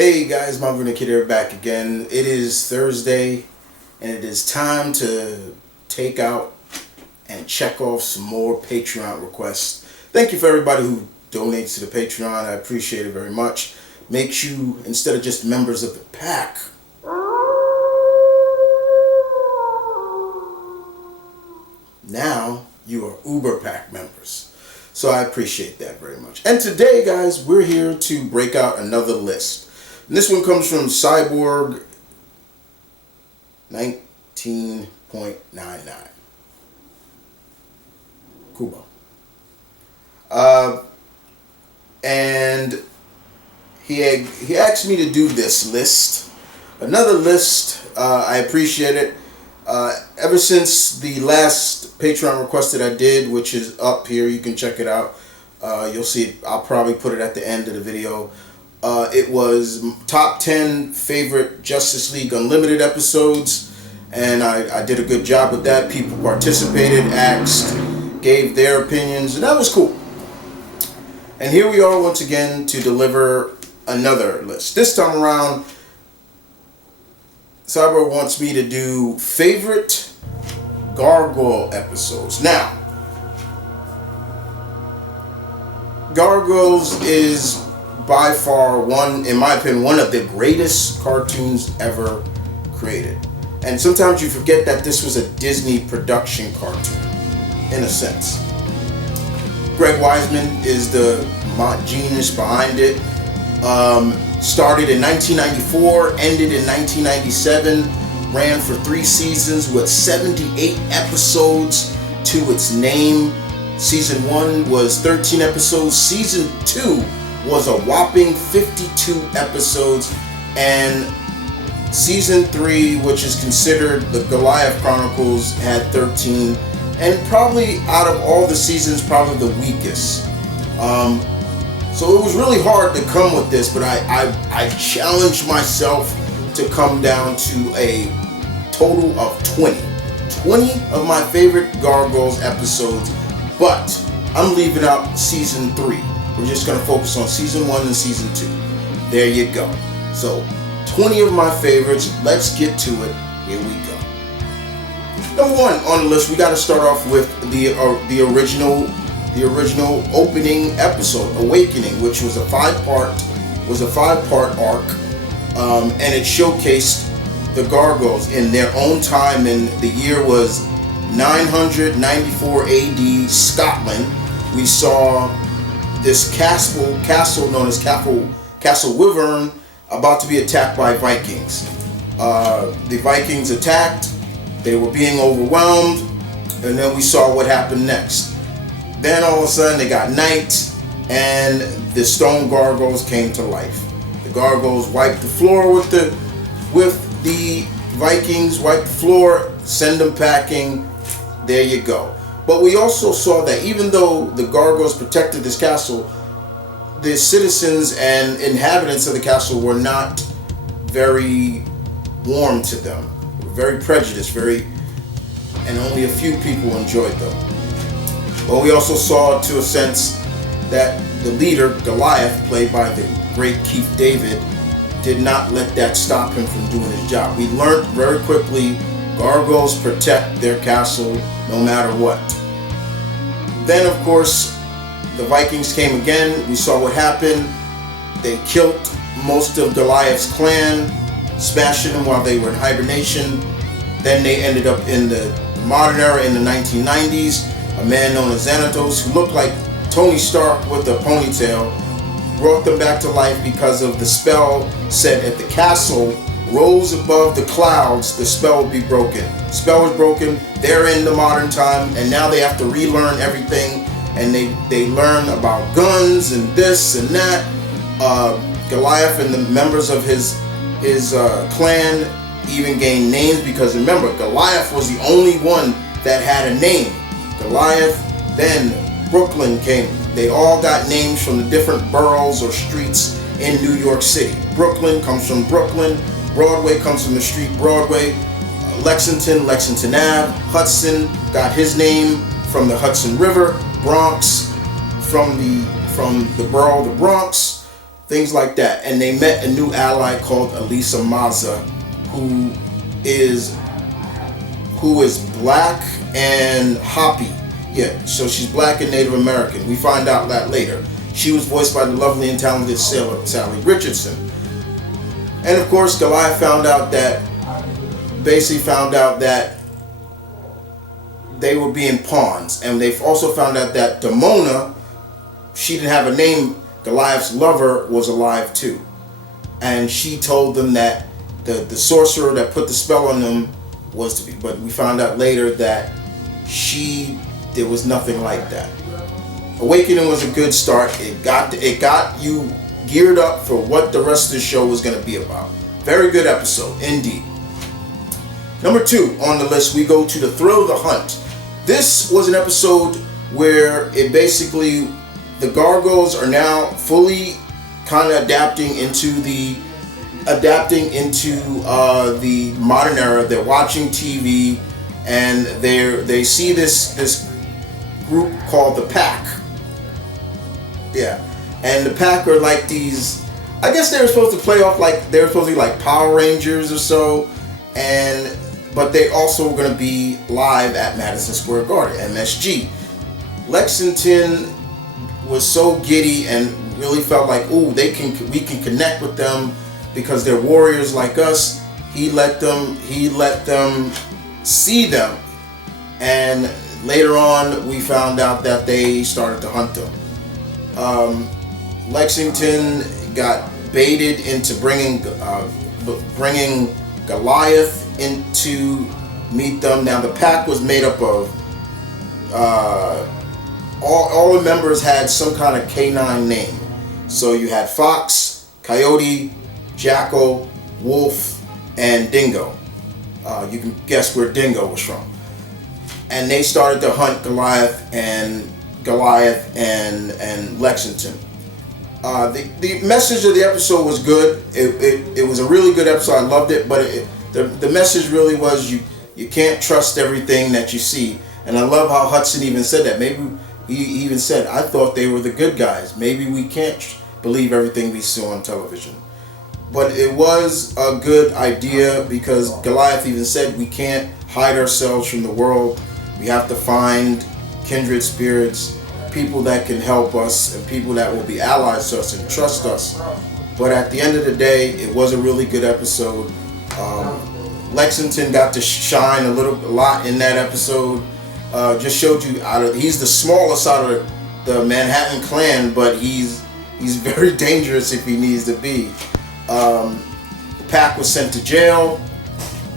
Hey guys, M.V.K here back again. It is Thursday and it is time to take out and check off some more Patreon requests. Thank you for everybody who donates to the Patreon. I appreciate it very much. Makes you, instead of just members of the pack, now you are Uber Pack members. So I appreciate that very much. And today, guys, we're here to break out another list. And this one comes from Cyborg 19.99. Kubo. And he asked me to do this list. Another list. I appreciate it. Ever since the last Patreon request that I did, which is up here, you can check it out. You'll see it. I'll probably put it at the end of the video. It was top 10 favorite Justice League Unlimited episodes, and I did a good job with that. People participated, asked, gave their opinions, and that was cool. And here we are once again to deliver another list. This time around, Cyber wants me to do favorite Gargoyle episodes. Now, Gargoyles is by far one, in my opinion, one of the greatest cartoons ever created. And sometimes you forget that this was a Disney production cartoon, in a sense. Greg Weisman is the genius behind it. Started in 1994, ended in 1997, ran for 3 seasons with 78 episodes to its name. Season 1 was 13 episodes. Season 2 was a whopping 52 episodes. And Season 3, which is considered the Goliath Chronicles, had 13. And probably out of all the seasons, probably the weakest. So it was really hard to come with this, but I challenged myself to come down to a total of 20. 20 of my favorite Gargoyles episodes, but I'm leaving out Season 3. We're just going to focus on Season 1 and Season 2. There you go. So, 20 of my favorites. Let's get to it. Here we go. Number 1 on the list, we got to start off with the original opening episode, Awakening, which was a 5-part arc, and it showcased the Gargoyles in their own time. And the year was 994 AD, Scotland. We saw this castle known as Castle Wyvern about to be attacked by Vikings. The Vikings attacked. They were being overwhelmed, and then we saw what happened next. Then all of a sudden they got night, and the stone gargoyles came to life. The gargoyles wiped the floor with the Vikings, wiped the floor, send them packing. There you go. But we also saw that even though the gargoyles protected this castle, the citizens and inhabitants of the castle were not very warm to them. They were very prejudiced, and only a few people enjoyed them. But we also saw, to a sense, that the leader, Goliath, played by the great Keith David, did not let that stop him from doing his job. We learned very quickly, gargoyles protect their castle no matter what. Then, of course, the Vikings came again. We saw what happened. They killed most of Goliath's clan, smashing them while they were in hibernation. Then they ended up in the modern era in the 1990s. A man known as Xanatos, who looked like Tony Stark with a ponytail, brought them back to life because of the spell said if the castle rose above the clouds, the spell would be broken. The spell was broken. They're in the modern time, and now they have to relearn everything, and they learn about guns and this and that. Goliath and the members of his clan even gained names, because remember, Goliath was the only one that had a name. Goliath, then Brooklyn came. They all got names from the different boroughs or streets in New York City. Brooklyn comes from Brooklyn. Broadway comes from the street Broadway. Lexington Ave. Hudson got his name from the Hudson River. Bronx from the borough of the Bronx. things like that. And they met a new ally called Elisa Maza, who is black and Hopi. Yeah, so she's black and Native American. We find out that later. She was voiced by the lovely and talented sailor Sally Richardson. And of course, Goliath found out that they were being pawns. And they've also found out that Damona, she didn't have a name, Goliath's lover, was alive too. And she told them that the sorcerer that put the spell on them was to be, but we found out later that there was nothing like that. Awakening was a good start. It got you geared up for what the rest of the show was going to be about. Very good episode, indeed. Number 2 on the list, we go to The Thrill of the Hunt. This was an episode where it basically, the Gargoyles are now fully kind of adapting into the modern era. They're watching TV, and they see this group called the Pack. Yeah, and the Pack are like these. I guess they were supposed to play off like they were supposed to be like Power Rangers or so, but they also were going to be live at Madison Square Garden, MSG. Lexington was so giddy and really felt like, ooh, we can connect with them because they're warriors like us. He let them see them, and later on we found out that they started to hunt them. Lexington got baited into bringing Goliath in to meet them. Now the Pack was made up of all the members had some kind of canine name. So you had Fox, Coyote, Jackal, Wolf, and Dingo. You can guess where Dingo was from. And they started to hunt Goliath and Lexington. The message of the episode was good. It was a really good episode. I loved it. But the message really was you can't trust everything that you see. And I love how Hudson even said that. Maybe he even said, I thought they were the good guys. Maybe we can't believe everything we see on television. But it was a good idea because Goliath even said we can't hide ourselves from the world. We have to find kindred spirits, people that can help us and people that will be allies to us and trust us. But at the end of the day, it was a really good episode. Lexington got to shine a lot in that episode. Just showed you he's the smallest out of the Manhattan clan, but he's very dangerous if he needs to be. The Pack was sent to jail,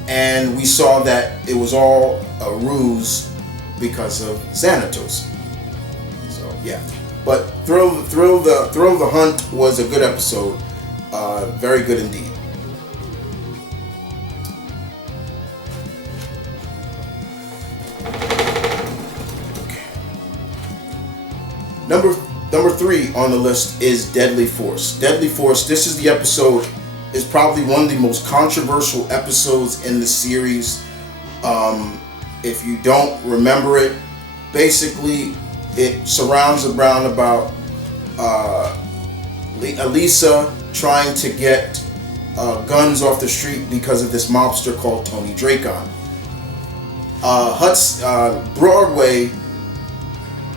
and we saw that it was all a ruse because of Xanatos. So yeah, but Thrill of the Hunt was a good episode, very good indeed. Number 3 on the list is Deadly Force. Deadly Force, this is the episode, is probably one of the most controversial episodes in the series. If you don't remember it, basically it surrounds around about Elisa trying to get guns off the street because of this mobster called Tony Dracon. Broadway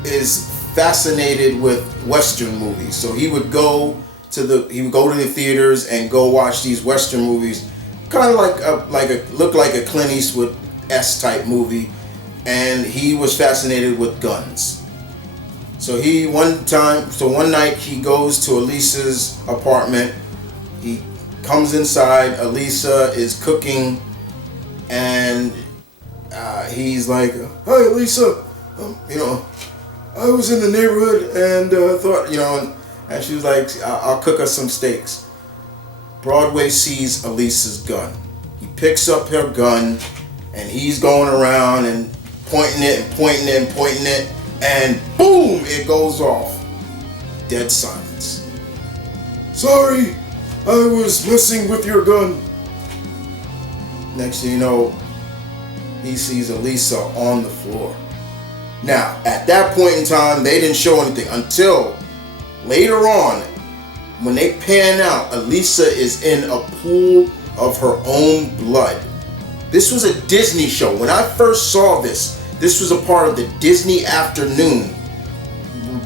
is fascinated with Western movies, so he would go to the theaters and go watch these Western movies, kind of look like a Clint Eastwood S-type movie, and he was fascinated with guns. So one night he goes to Elisa's apartment. He comes inside. Elisa is cooking, and he's like, "Hi, Elisa. I was in the neighborhood and thought, and she was like, I'll cook us some steaks." Broadway sees Elisa's gun. He picks up her gun, and he's going around and pointing it, and boom, it goes off. Dead silence. "Sorry, I was messing with your gun." Next thing you know, he sees Elisa on the floor. Now, at that point in time, they didn't show anything until later on. when they pan out, Elisa is in a pool of her own blood. This was a Disney show. When I first saw this was a part of the Disney afternoon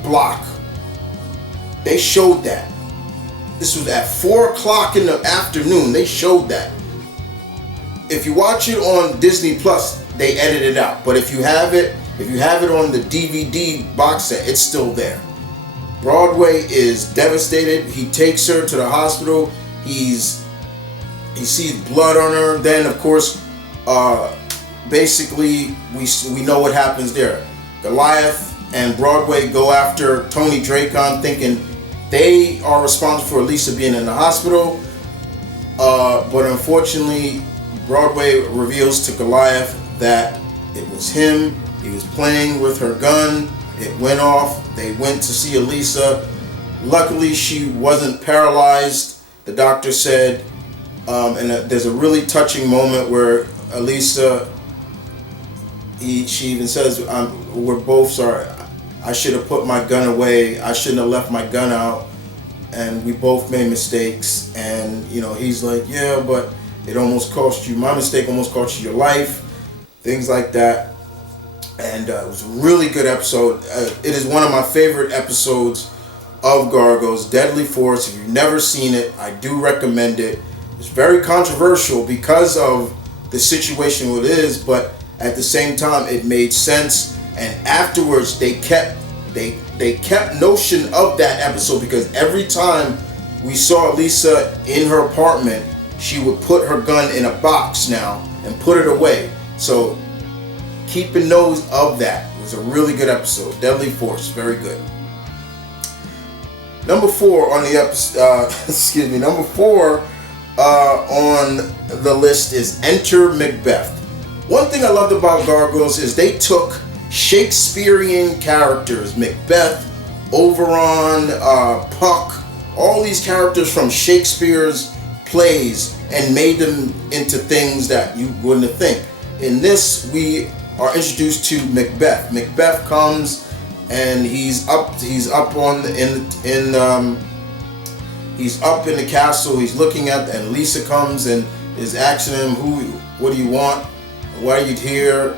block. They showed that. This was at 4 o'clock in the afternoon. They showed that. If you watch it on Disney Plus, they edit it out. But if you have it on the DVD box set, it's still there. Broadway is devastated. He takes her to the hospital. He sees blood on her. Then, of course, basically, we know what happens there. Goliath and Broadway go after Tony Dracon, thinking they are responsible for Elisa being in the hospital. But unfortunately, Broadway reveals to Goliath that it was him. He was playing with her gun. It went off. They went to see Elisa. Luckily, she wasn't paralyzed, the doctor said. And there's a really touching moment where Elisa, she even says, we're both sorry. I should have put my gun away. I shouldn't have left my gun out. And we both made mistakes. And, he's like, yeah, but it almost cost you, my mistake almost cost you your life. Things like that. And it was a really good episode. It is one of my favorite episodes of Gargoyles, Deadly Force. If you've never seen it, I do recommend it. It's very controversial because of the situation it is, but at the same time, it made sense. And afterwards, they kept notion of that episode, because every time we saw Elisa in her apartment, she would put her gun in a box now and put it away. So keeping note of that. It was a really good episode. Deadly Force, very good. Number 4 on the episode, number 4 on the list is Enter Macbeth. One thing I loved about Gargoyles is they took Shakespearean characters, Macbeth, Oberon, Puck, all these characters from Shakespeare's plays, and made them into things that you wouldn't think. In this, we are introduced to Macbeth. Macbeth comes and he's up in the castle. He's looking at, and Lisa comes and is asking him, what do you want? Why are you here?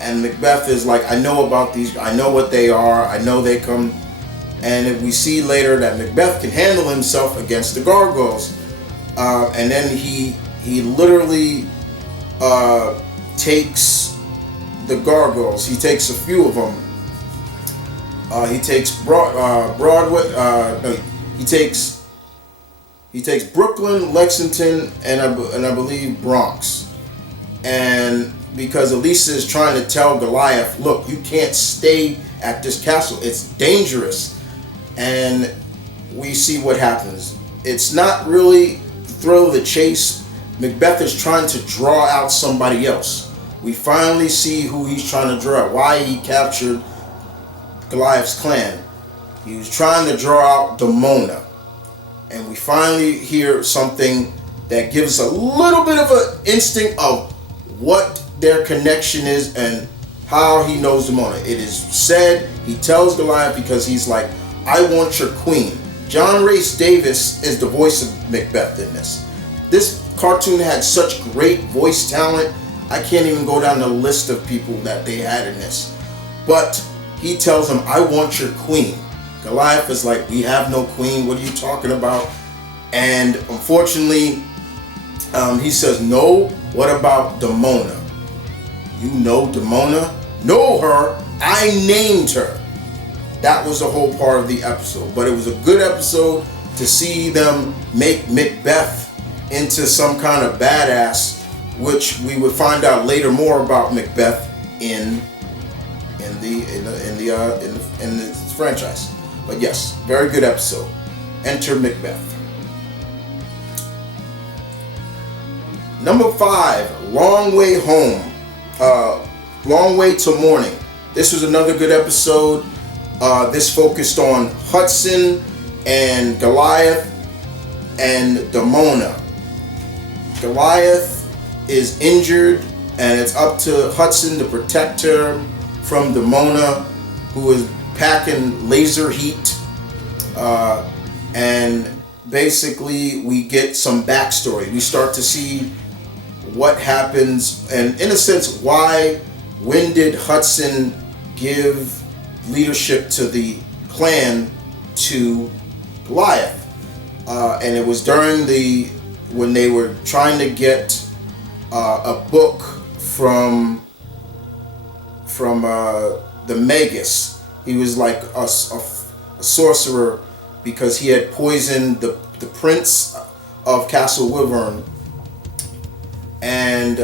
And Macbeth is like, I know about these, I know what they are, I know they come. And we see later that Macbeth can handle himself against the Gargoyles. And then he literally takes the Gargoyles. He takes a few of them. He takes Broadway. He takes Brooklyn, Lexington, and I believe Bronx. And because Elisa is trying to tell Goliath, look, you can't stay at this castle. It's dangerous. And we see what happens. It's not really thrill of the chase. Macbeth is trying to draw out somebody else. We finally see who he's trying to draw out, why he captured Goliath's clan. He was trying to draw out Demona. And we finally hear something that gives a little bit of an instinct of what their connection is and how he knows Demona. It is said, he tells Goliath because he's like, I want your queen. John Rhys Davis is the voice of Macbeth in this. This cartoon had such great voice talent. I can't even go down the list of people that they had in this. But he tells him, I want your queen. Goliath is like, we have no queen. What are you talking about? And unfortunately, he says, no, what about Demona? You know Demona? Know her. I named her. That was the whole part of the episode. But it was a good episode to see them make Macbeth into some kind of badass, which we would find out later more about Macbeth in the franchise. But yes, very good episode. Enter Macbeth. Number 5, Long Way Home. Long Way to Morning. This was another good episode. This focused on Hudson and Goliath and Demona. Goliath is injured, and it's up to Hudson to protect her from Demona, who is packing laser heat. and basically we get some backstory. We start to see what happens, and in a sense, when did Hudson give leadership to the clan to Goliath? And it was during when they were trying to get a book from the Magus. He was like a sorcerer because he had poisoned the prince of Castle Wyvern, and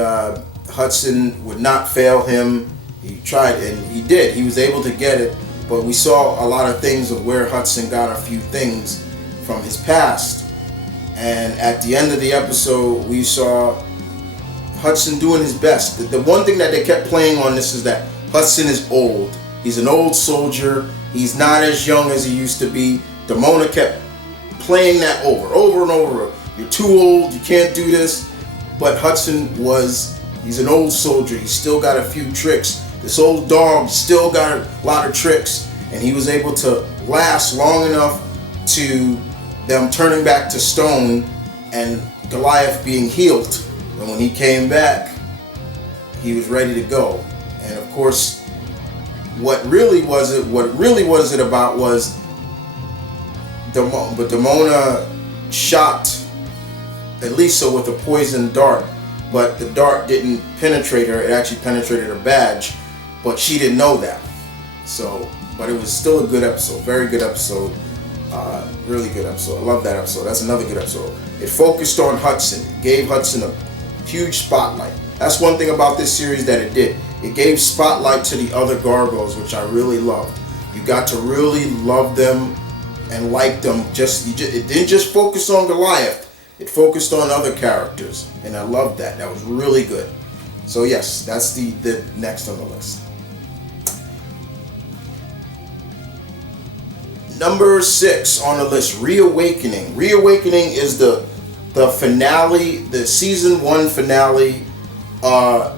Hudson would not fail him. He tried, and he did. He was able to get it, but we saw a lot of things of where Hudson got a few things from his past. And at the end of the episode, we saw Hudson doing his best. The one thing that they kept playing on this is that Hudson is old. He's an old soldier. He's not as young as he used to be. Demona kept playing that over and over. You're too old. You can't do this. But Hudson he's an old soldier. He's still got a few tricks. This old dog still got a lot of tricks. And he was able to last long enough to them turning back to stone and Goliath being healed. And when he came back, he was ready to go. And of course, what really was it about was Demona shot Elisa with a poison dart, but the dart didn't penetrate her. It actually penetrated her badge, but she didn't know that. So, but it was still a good episode, very good episode, really good episode. I love that episode. That's another good episode. It focused on Hudson, gave Hudson a huge spotlight. That's one thing about this series that it did. It gave spotlight to the other Gargoyles, which I really loved. You got to really love them and like them. It didn't just focus on Goliath. It focused on other characters, and I loved that. That was really good. So yes, that's the next on the list. Number 6 on the list, Reawakening. Reawakening is the finale, the season 1 finale.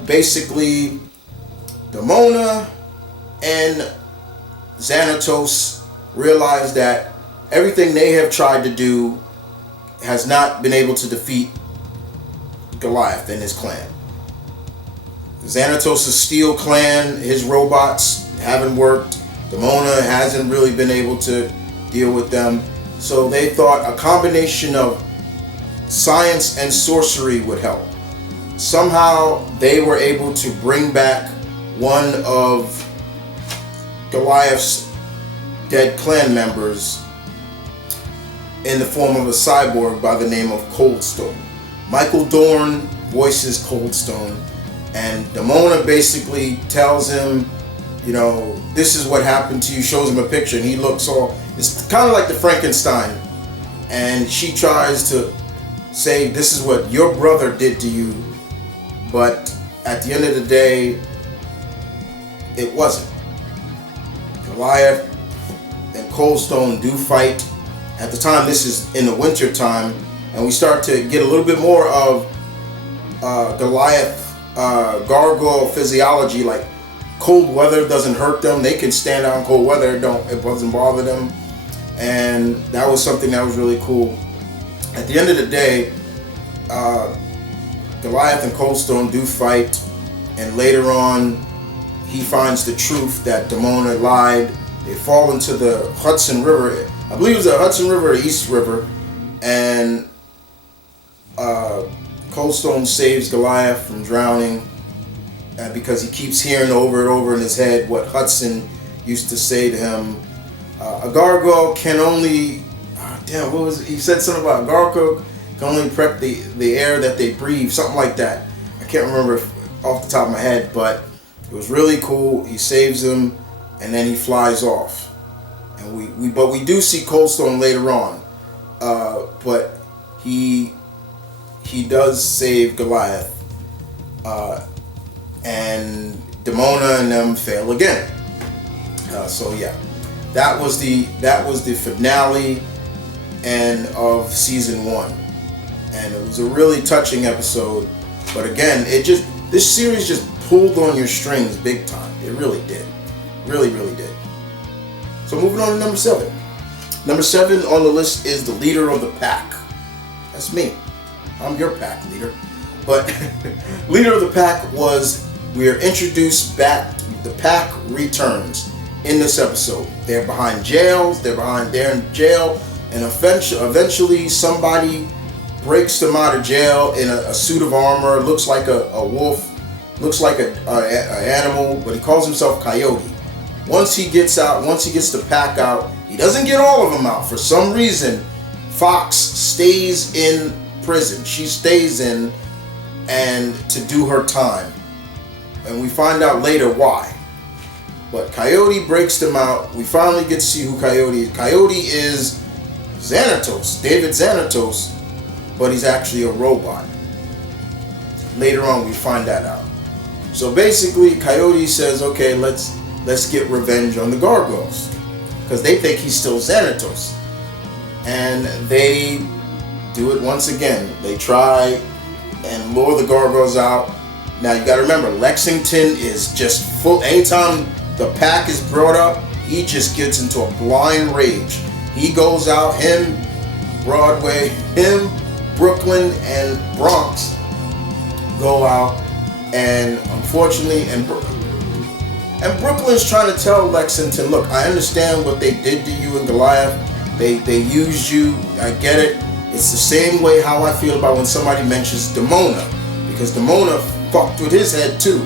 Basically, Demona and Xanatos realize that everything they have tried to do has not been able to defeat Goliath and his clan. Xanatos' Steel clan, his robots haven't worked. Demona hasn't really been able to deal with them. So they thought a combination of science and sorcery would help. Somehow they were able to bring back one of Goliath's dead clan members in the form of a cyborg by the name of Coldstone. Michael Dorn voices Coldstone, and Demona basically tells him, this is what happened to you, shows him a picture, and he looks it's kind of like the Frankenstein, and she tries to say, this is what your brother did to you, but at the end of the day, it wasn't. Goliath and Coldstone do fight. At the time, this is in the winter time, and we start to get a little bit more of Goliath gargoyle physiology, like cold weather doesn't hurt them. They can stand out in cold weather. It doesn't bother them. And that was something that was really cool. At the end of the day, Goliath and Coldstone do fight, and later on, he finds the truth that Demona lied. They fall into the Hudson River. I believe it was the Hudson River or East River, and Coldstone saves Goliath from drowning because he keeps hearing over and over in his head what Hudson used to say to him. A gargoyle can only, what was it? He said something about a gargoyle can only prep the air that they breathe, something like that. I can't remember off the top of my head, but it was really cool. He saves him, and then he flies off. And we do see Coldstone later on, but he does save Goliath, and Demona and them fail again. So yeah, that was the finale of season 1, and it was a really touching episode. But again, this series just pulled on your strings big time. It really did, really did. So moving on to number 7. Number 7 on the list is the leader of the pack. That's me. I'm your pack leader. But leader of the pack we are introduced back. The pack returns in this episode. They're behind jails. They're in jail, and eventually somebody breaks them out of jail in a suit of armor. Looks like a wolf. Looks like an animal, but he calls himself Coyote. Once he gets the pack out, he doesn't get all of them out. For some reason, Fox stays in prison. She stays in and to do her time. And we find out later why. But Coyote breaks them out. We finally get to see who Coyote is. Coyote is Xanatos, David Xanatos, but he's actually a robot. Later on, we find that out. So basically, Coyote says, okay, let's get revenge on the Gargoyles, because they think he's still Xanatos. And they do it once again. They try and lure the Gargoyles out. Now you gotta remember, Lexington is just full. Anytime the pack is brought up, he just gets into a blind rage. He goes out, him, Broadway, him, Brooklyn, and Bronx go out, and unfortunately, and Brooklyn's trying to tell Lexington, look, I understand what they did to you and Goliath. They used you. I get it. It's the same way how I feel about when somebody mentions Demona, because Demona fucked with his head too.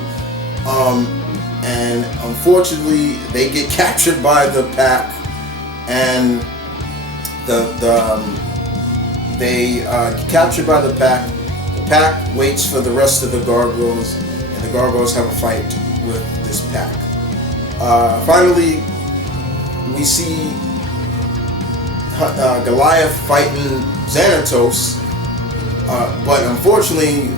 And unfortunately, they get captured by the pack, and they get captured by the pack. The pack waits for the rest of the Gargoyles, and the Gargoyles have a fight with this pack. Finally, we see Goliath fighting Xanatos, but unfortunately,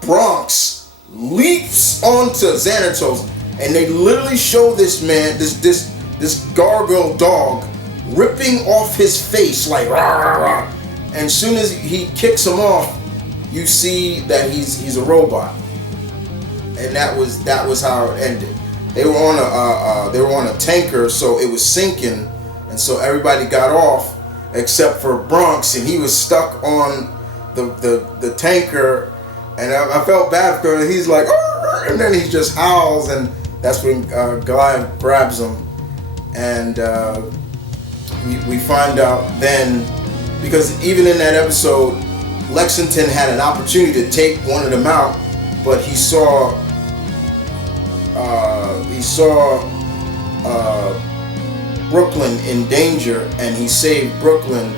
Bronx leaps onto Xanatos, and they literally show this man, this gargoyle dog, ripping off his face like rah, rah, rah. And as soon as he kicks him off, you see that he's a robot, and that was how it ended. They were on a tanker, so it was sinking, and so everybody got off except for Bronx, and he was stuck on the tanker, and I felt bad for him. He's like, arr! And then he just howls, and that's when Goliath grabs him, and we find out then, because even in that episode, Lexington had an opportunity to take one of them out, but he saw Brooklyn in danger, and he saved Brooklyn.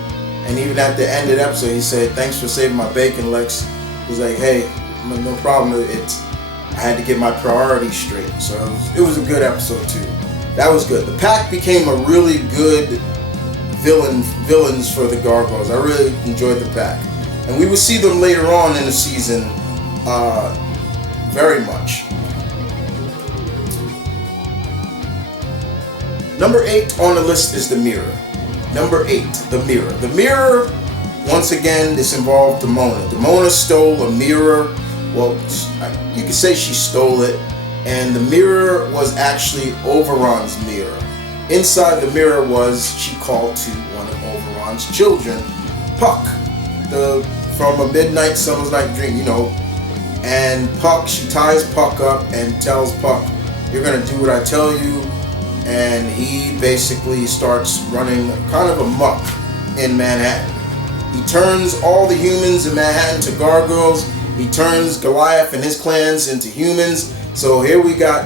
And even at the end of the episode, he said, "Thanks for saving my bacon, Lex." He's like, "Hey, no problem. I had to get my priorities straight." So it was a good episode too. That was good. The pack became a really good villains for the Gargoyles. I really enjoyed the pack, and we will see them later on in the season, very much. Number 8 on the list is the Mirror. Number 8, the Mirror. The Mirror, once again, this involved Demona. Demona stole a mirror. Well, you could say she stole it, and the mirror was actually Oberon's mirror. Inside the mirror she called to one of Oberon's children, Puck, from A Midnight Summer's Night Dream, and Puck, she ties Puck up and tells Puck, "You're gonna do what I tell you," and he basically starts running kind of amok in Manhattan. He turns all the humans in Manhattan to gargoyles. He turns Goliath and his clans into humans. So here we got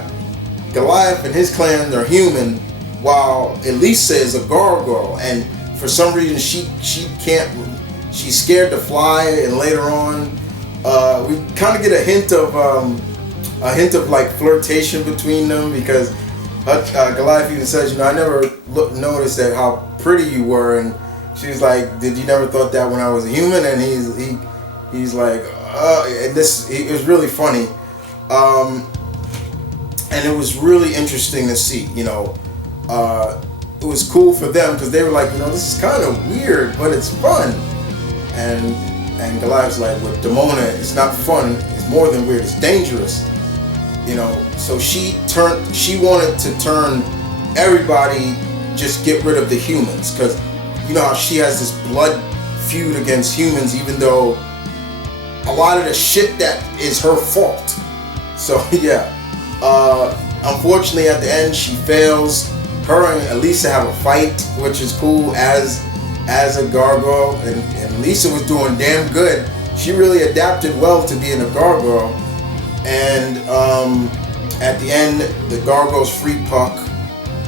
Goliath and his clan are human, while Elisa is a gargoyle, and for some reason she can't. She's scared to fly, and later on, we kind of get a hint of like flirtation between them, because Goliath even says, "I never noticed that how pretty you were," and she's like, "Did you never thought that when I was a human?" And he's like, and it was really funny, and it was really interesting to see. It was cool for them, because they were like, this is kind of weird, but it's fun. And Goliath's like, with Demona, it's not fun. It's more than weird. It's dangerous. So she wanted to turn everybody, just get rid of the humans, because you know how she has this blood feud against humans, even though a lot of the shit that is her fault. So yeah, unfortunately at the end she fails. Her and Elisa have a fight, which is cool as a gargoyle, and Lisa was doing damn good. She really adapted well to being a gargoyle. And at the end, the gargoyles free Puck.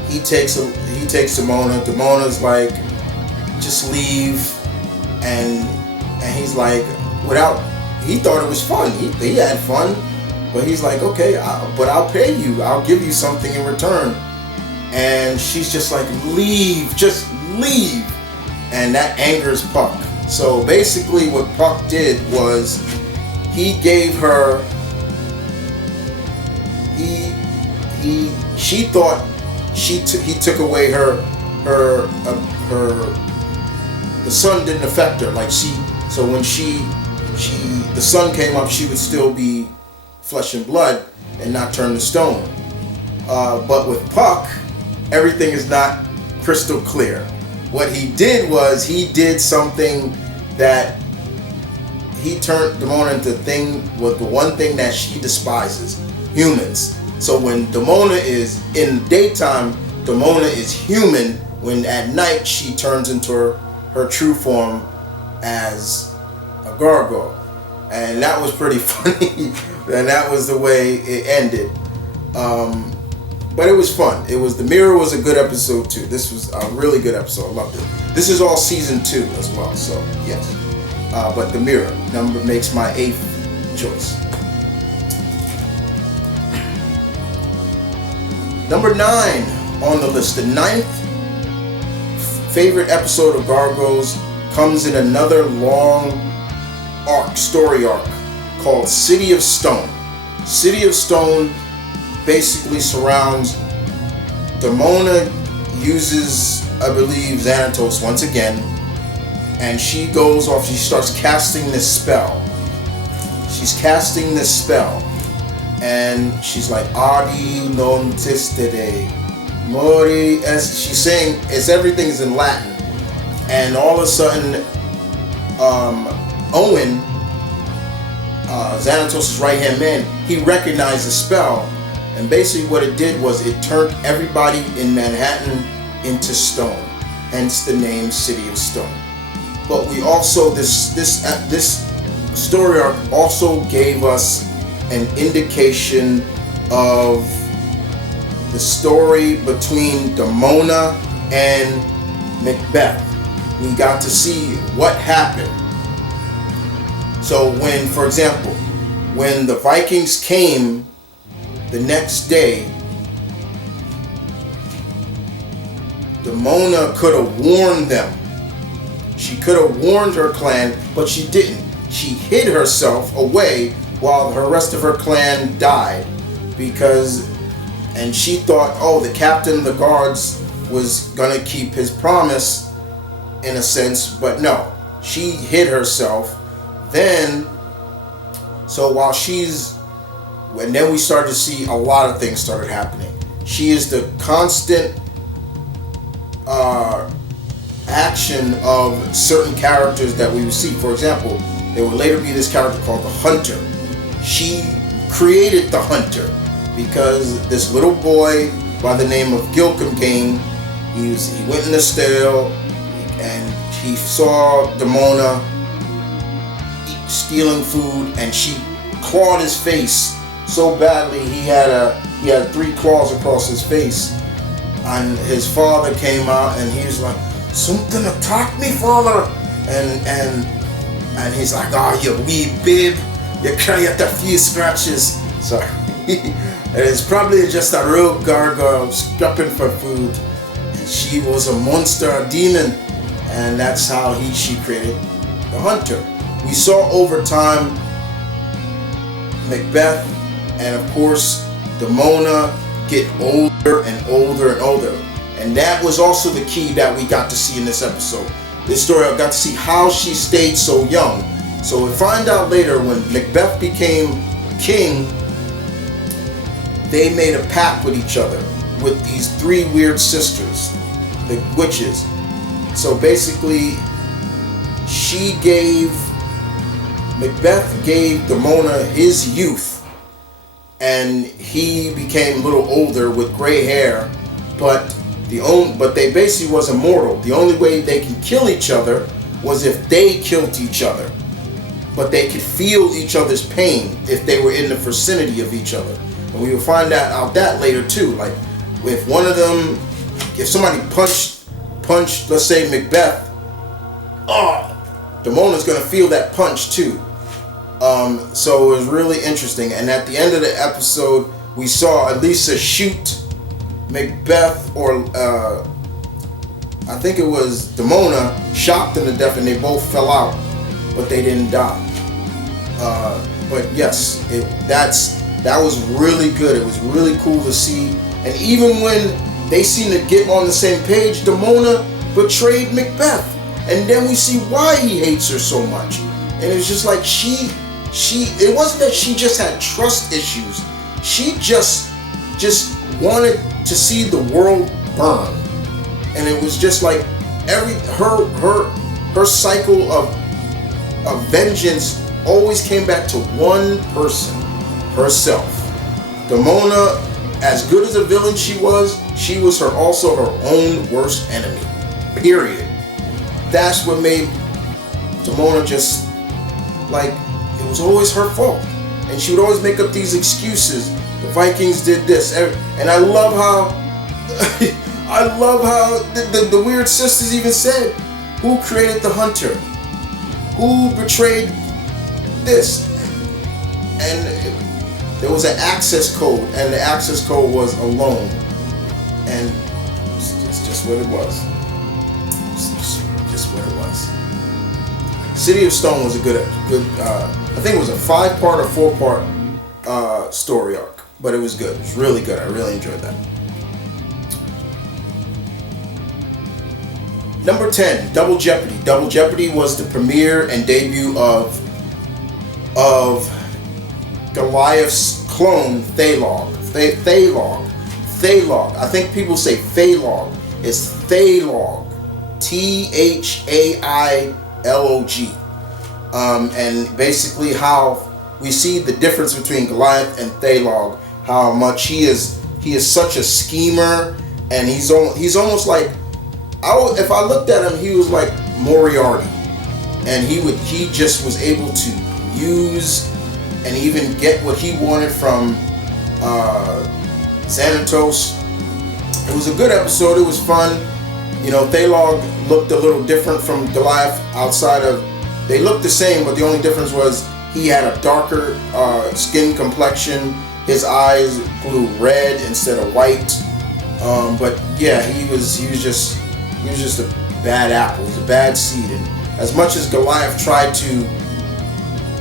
He takes Demona. Demona's like, just leave, and he's like, he thought it was fun. He had fun, but he's like, okay, but I'll pay you. I'll give you something in return. And she's just like, just leave. And that angers Puck. So basically what Puck did was he gave her, she thought he took away her the sun didn't affect her. Like so when the sun came up, she would still be flesh and blood and not turn to stone. But with Puck, everything is not crystal clear. What he did was he did something that he turned Demona into the one thing that she despises, humans. So when Demona is in the daytime, Demona is human. When at night she turns into her true form as a gargoyle. And that was pretty funny. And that was the way it ended. But it was fun. The Mirror was a good episode too. This was a really good episode. I loved it. This is all season 2 as well. So yes. But The Mirror makes my 8th choice. Number 9 on the list. The 9th favorite episode of Gargoyles comes in another long story arc called City of Stone. City of Stone basically surrounds Demona, uses, I believe, Xanatos once again, and she goes off. She starts casting this spell. And she's like, Adi non testere, mori es. She's saying everything's in Latin, and all of a sudden, Owen, Xanatos' right-hand man, he recognized the spell, and basically what it did was it turned everybody in Manhattan into stone, hence the name City of Stone. But we also, this story arc also gave us an indication of the story between Demona and Macbeth. We got to see what happened. So when, for example, when the Vikings came the next day, Demona could have warned them. She could have warned her clan, but she didn't. She hid herself away while the rest of her clan died, and she thought, the captain of the guards was gonna keep his promise in a sense, but no, she hid herself. Then, and then we started to see a lot of things started happening. She is the constant action of certain characters that we would see. For example, there would later be this character called the Hunter. She created the Hunter because this little boy by the name of Gilcom came. He went in the stable and he saw Demona stealing food, and she clawed his face so badly he had 3 claws across his face. And his father came out and he was like, "Something attacked me, father," and he's like, "You wee babe, you got a few scratches." So it's probably just a real gargoyle scrapping for food. And she was a monster, a demon, and that's how she created the Hunter. We saw over time Macbeth and of course Demona get older and older and older. And that was also the key that we got to see in this episode. This story, I got to see how she stayed so young. So we find out later when Macbeth became king, they made a pact with each other with these 3 weird sisters, the witches. So basically, Macbeth gave Demona his youth, and he became a little older with gray hair, but they basically was immortal. The only way they can kill each other was if they killed each other. But they could feel each other's pain if they were in the vicinity of each other. And we will find out that later too. Like, if one of them, if somebody punched, let's say Macbeth, Demona's gonna feel that punch too. So it was really interesting. And at the end of the episode, we saw Elisa shoot Macbeth, or I think it was Demona, shocked them to death, and they both fell out, but they didn't die. But yes, that was really good. It was really cool to see. And even when they seem to get on the same page, Demona betrayed Macbeth, and then we see why he hates her so much. And it was just like it wasn't that she just had trust issues. She just wanted to see the world burn. And it was just like her cycle of vengeance always came back to one person, herself. Demona, as good as a villain she was also her own worst enemy. Period. That's what made Demona just, like, it was always her fault. And she would always make up these excuses. The Vikings did this. And I love how the weird sisters even said, who created the hunter? Who betrayed this? And there was an access code, and the access code was alone. And it's just what it was. Just what it was. City of Stone was a good. I think it was a 5-part or 4-part story arc, but it was good. It was really good. I really enjoyed that. Number 10, Double Jeopardy. Double Jeopardy was the premiere and debut of Goliath's clone, Thailog. Thailog. I think people say Thailog. It's Thailog. Thailog. And basically how we see the difference between Goliath and Thailog. How much he is such a schemer, and he's almost like, if I looked at him, he was like Moriarty, and he just was able to use and even get what he wanted from Xanatos. It was a good episode. It was fun. You know, Thailog looked a little different from Goliath. They looked the same, but the only difference was he had a darker skin complexion. His eyes glowed red instead of white. But yeah, he was just a bad apple. He was a bad seed. And as much as Goliath tried to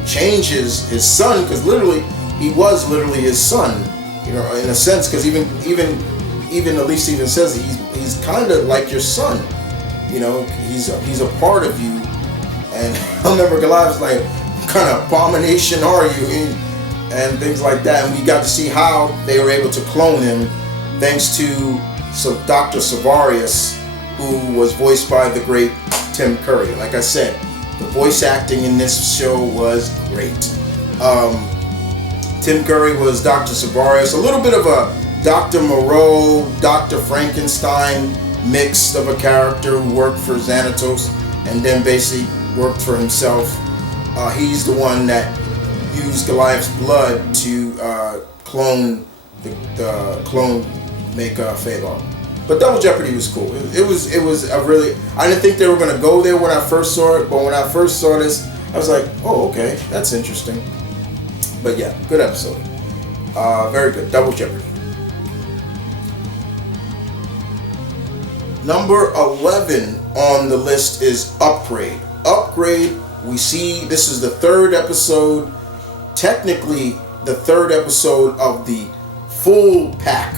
change his son, because literally he was literally his son, you know, in a sense, because even Elise even says he's kind of like your son, you know, he's a part of you. And I remember Goliath's like, what kind of abomination are you, and things like that. And we got to see how they were able to clone him thanks to Dr. Savarius, who was voiced by the great Tim Curry. Like I said, the voice acting in this show was great. Tim Curry was Dr. Savarius, a little bit of a Dr. Moreau, Dr. Frankenstein mix of a character who worked for Xanatos and then basically worked for himself. He's the one that used Goliath's blood to clone make Thailog. But Double Jeopardy was cool. It was a really, I didn't think they were gonna go there when I first saw it, but when I first saw this, I was like, oh, okay, that's interesting. But yeah, good episode. Very good. Double Jeopardy. Number 11 on the list is Upgrade. Upgrade, we see this is the third episode, technically the third episode of the full pack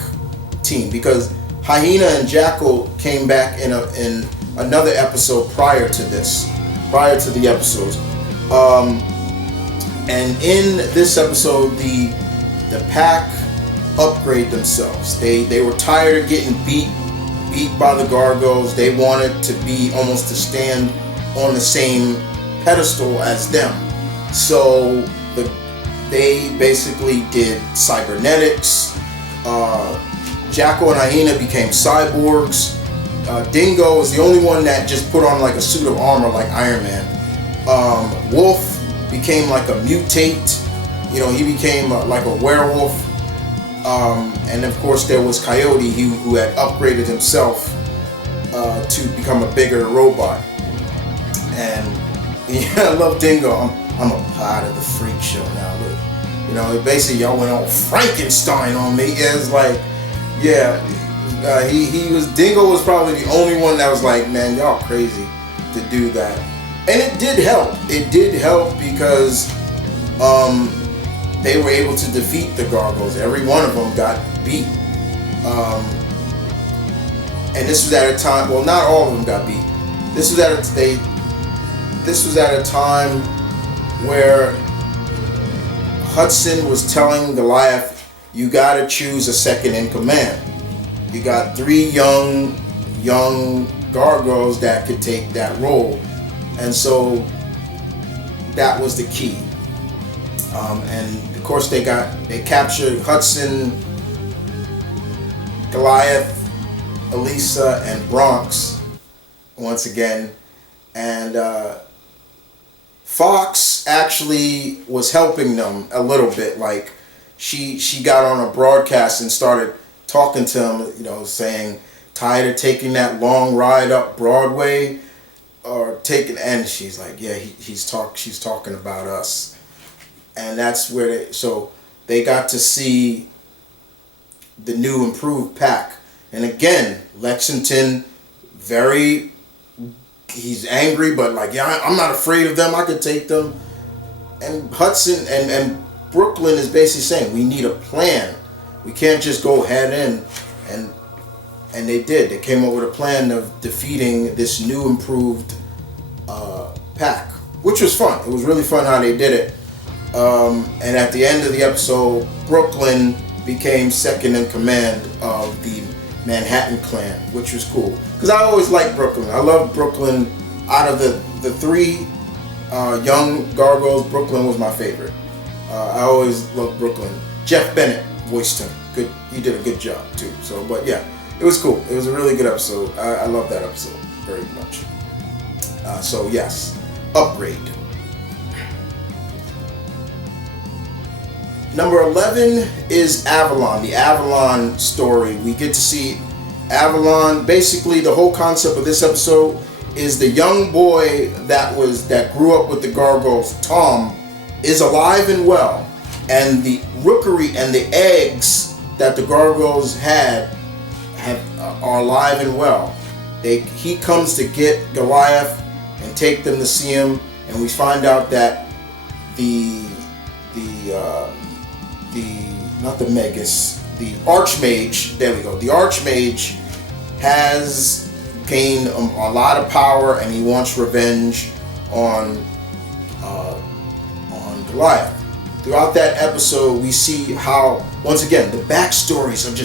team, because Hyena and Jackal came back in another episode prior to the episodes. And in this episode, the pack upgrade themselves. They were tired of getting beat beat by the Gargoyles. They wanted to be almost to stand on the same pedestal as them. So they basically did cybernetics. Jacko and Hyena became cyborgs. Dingo is the only one that just put on like a suit of armor like Iron Man. Wolf became like a mutate. He became like a werewolf. And of course there was Coyote who had upgraded himself to become a bigger robot. And I love Dingo. I'm a part of the freak show now. Look, basically y'all went all Frankenstein on me. It's like, yeah, Dingo was probably the only one that was like, man, y'all crazy to do that. And it did help. It did help because they were able to defeat the Gargoyles. Every one of them got beat. And this was at a time, well, not all of them got beat. This was at a time where Hudson was telling Goliath, you gotta choose a second in command. You got 3 young Gargoyles that could take that role. And so that was the key. And of course they captured Hudson, Goliath, Elisa, and Bronx once again. And Fox actually was helping them a little bit. Like she got on a broadcast and started talking to him, saying, tired of taking that long ride up Broadway, and she's like, yeah, she's talking about us. And that's where they got to see the new improved pack. And again, Lexington, he's angry, but like, yeah, I'm not afraid of them. I could take them. And Hudson and Brooklyn is basically saying, we need a plan. We can't just go head in. And they did. They came up with a plan of defeating this new improved pack, which was fun. It was really fun how they did it. And at the end of the episode, Brooklyn became second in command of the Manhattan Clan, which was cool. Because I always liked Brooklyn. I love Brooklyn. Out of the 3 young Gargoyles, Brooklyn was my favorite. I always loved Brooklyn. Jeff Bennett voiced him. Good. He did a good job too. So, but yeah, it was cool. It was a really good episode. I love that episode very much. So yes, upgrade. Number 11 is Avalon, the Avalon story. We get to see Avalon. Basically, the whole concept of this episode is the young boy that grew up with the Gargoyles, Tom, is alive and well, and the rookery and the eggs that the Gargoyles are alive and well. He comes to get Goliath and take them to see him, and we find out that not the Magus, the Archmage, there we go, the Archmage has gained a lot of power, and he wants revenge on Goliath. Throughout that episode, we see how, once again, the backstories are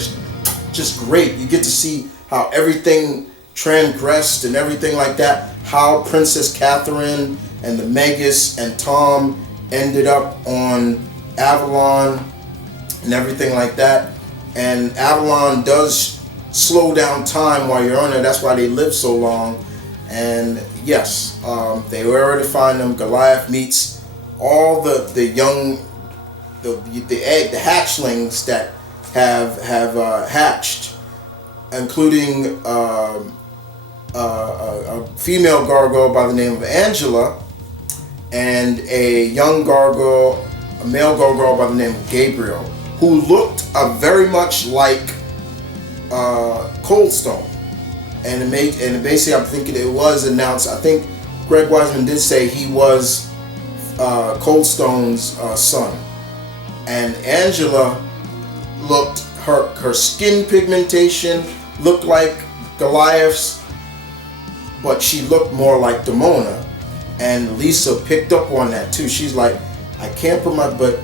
just great. You get to see how everything transgressed and everything like that, how Princess Catherine and the Magus and Tom ended up on Avalon and everything like that. And Avalon does slow down time while you're on there. That's why they live so long. And yes, they were able to find them. Goliath meets all the hatchlings that have hatched, including a female gargoyle by the name of Angela, and a young gargoyle, a male gargoyle by the name of Gabriel, who looked very much like Coldstone. And basically, I'm thinking it was announced. I think Greg Wiseman did say he was Coldstone's son. And Angela looked, her skin pigmentation looked like Goliath's, but she looked more like Demona. And Lisa picked up on that too. She's like, I can't put but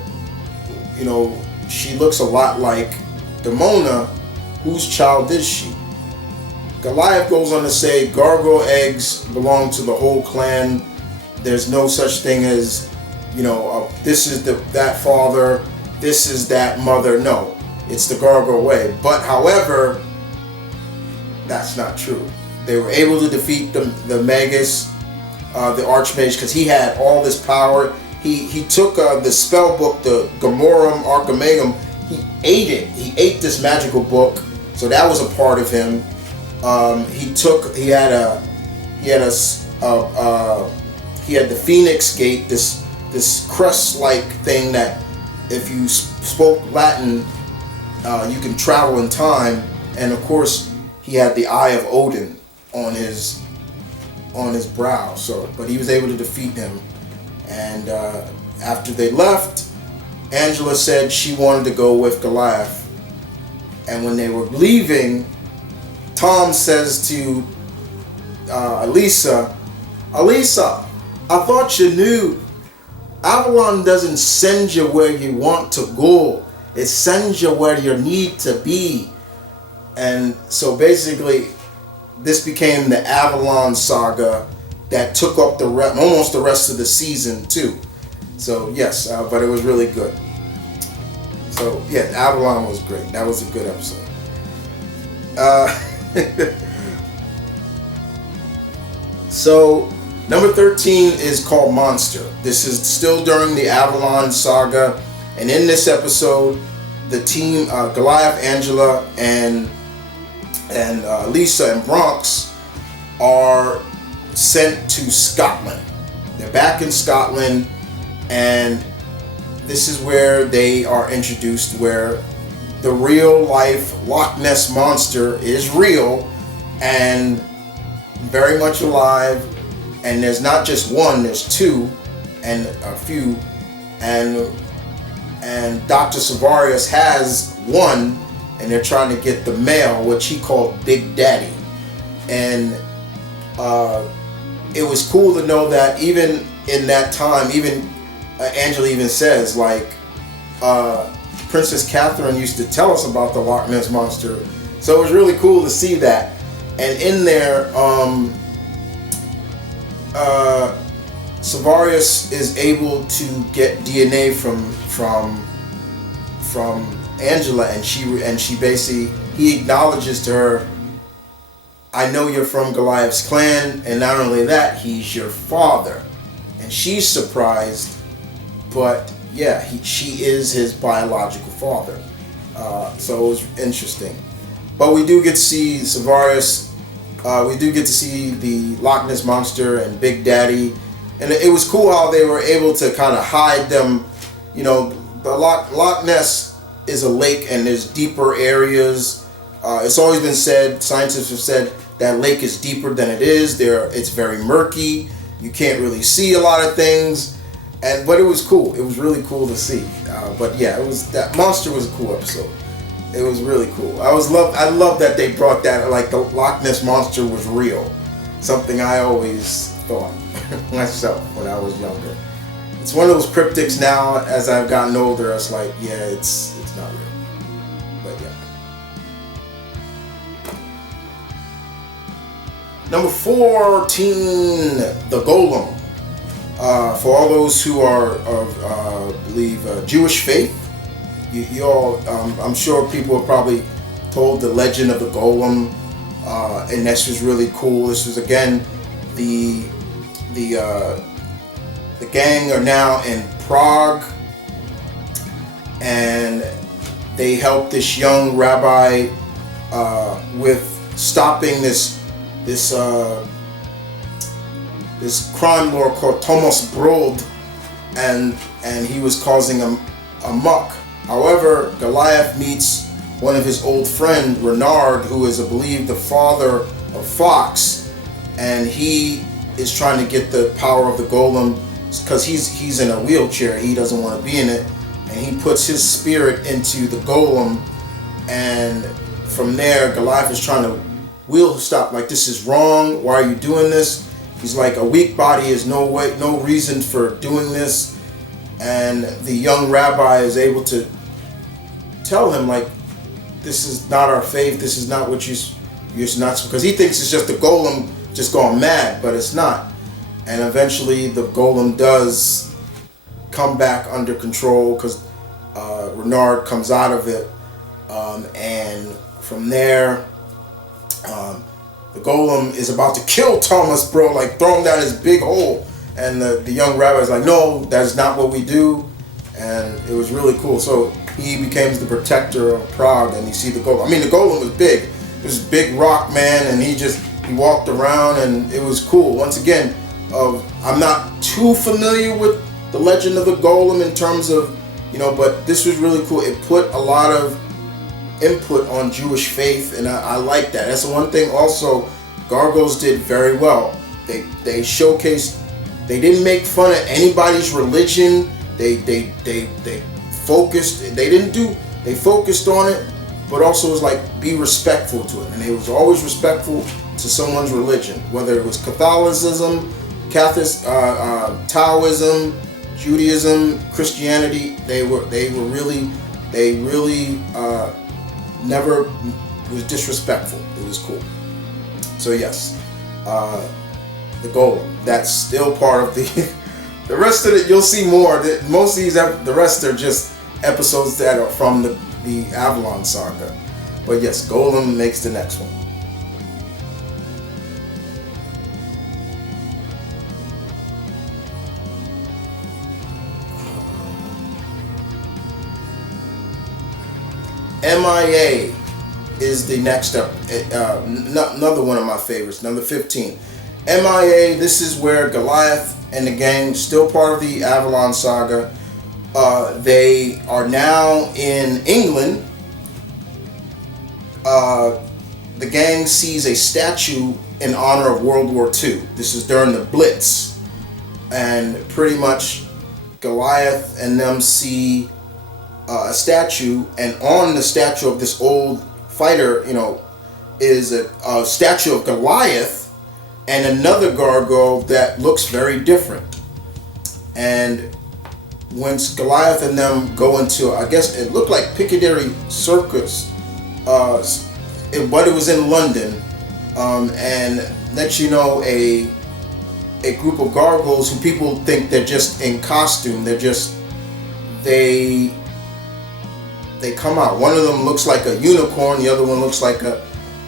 she looks a lot like Demona. Whose child is she? Goliath goes on to say, gargoyle eggs belong to the whole clan. There's no such thing as, this is that father, this is that mother. No, it's the gargoyle way. But however, that's not true. They were able to defeat the Magus, the Archmage, because he had all this power. He took the spell book, the Gamorum Archimagum. He ate it. He ate this magical book, so that was a part of him. He had the Phoenix Gate, this crest-like thing that if you spoke Latin, you can travel in time. And of course, he had the Eye of Odin on his brow. But he was able to defeat him. And after they left, Angela said she wanted to go with Goliath. And when they were leaving, Tom says to Elisa, I thought you knew. Avalon doesn't send you where you want to go. It sends you where you need to be. And so basically, this became the Avalon saga that took up almost the rest of the season too. So yes, but it was really good. So yeah, Avalon was great. That was a good episode. So number 13 is called Monster. This is still during the Avalon saga, and in this episode, the team Goliath, Angela, and Lisa and Bronx are sent to Scotland. They're back in Scotland, and this is where they are introduced, where the real life Loch Ness Monster is real and very much alive. And there's not just one, there's two and a few. And Dr. Savarius has one, and they're trying to get the male, which he called Big Daddy. And it was cool to know that even in that time, Angela even says, Princess Catherine used to tell us about the Loch Ness Monster. So it was really cool to see that. And in there, Savarius is able to get DNA from Angela, and she basically, he acknowledges to her, I know you're from Goliath's clan, and not only that, he's your father. And she's surprised, but yeah, she is his biological father. So it was interesting. But we do get to see Savarius, we do get to see the Loch Ness Monster and Big Daddy. And it was cool how they were able to kind of hide them. The Loch Ness is a lake, and there's deeper areas. It's always been said, scientists have said, that lake is deeper than it is. It's very murky. You can't really see a lot of things. But it was cool. It was really cool to see. But yeah, that Monster was a cool episode. It was really cool. I love that they brought that, like the Loch Ness Monster was real. Something I always thought myself when I was younger. It's one of those cryptics now. As I've gotten older, it's like, yeah, it's not real. But yeah. Number 14, the Golem. For all those who are of believe Jewish faith, you all, I'm sure people have probably told the legend of the Golem, and this was really cool. This was again the gang are now in Prague, and they helped this young rabbi with stopping this crime lord called Thomas Brod, and he was causing a muck. However, Goliath meets one of his old friend, Renard, who is, I believe, the father of Fox, and he is trying to get the power of the Golem because he's in a wheelchair. He doesn't want to be in it, and he puts his spirit into the Golem, and from there, Goliath is trying to stop. Like, this is wrong. Why are you doing this? He's like, a weak body is no reason for doing this. And the young rabbi is able to tell him, like, this is not our faith. This is not what you're not, because he thinks it's just the golem just gone mad, but it's not. And eventually the golem does come back under control because Renard comes out of it, and from there, the golem is about to kill Thomas, bro, like throw him down his big hole. And the young rabbi's like, no, that's not what we do. And it was really cool. So he becomes the protector of Prague, and you see the golem. I mean, the golem was big. It was a big rock, man, and he walked around, and it was cool. Once again, I'm not too familiar with the legend of the golem in terms of, but this was really cool. It put a lot of input on Jewish faith, and I like that. That's the one thing also Gargoyles did very well. They showcased, they didn't make fun of anybody's religion. They focused, they focused on it, but also was like, be respectful to it. And they was always respectful to someone's religion, whether it was Catholicism, Taoism, Judaism, Christianity. They really never was disrespectful. It was cool. So yes, the golem, that's still part of the rest of it. You'll see more. Most of these, the rest are just episodes that are from the Avalon saga. But yes, golem makes the next one. MIA is the next up. Another one of my favorites, number 15. MIA, this is where Goliath and the gang, still part of the Avalon saga, they are now in England. The gang sees a statue in honor of World War II. This is during the Blitz. And pretty much Goliath and them see a statue, and on the statue of this old fighter, is a statue of Goliath and another gargoyle that looks very different. And once Goliath and them go into, I guess it looked like Piccadilly Circus, but it was in London, and next a group of gargoyles who people think they're just in costume, they come out. One of them looks like a unicorn, the other one looks like a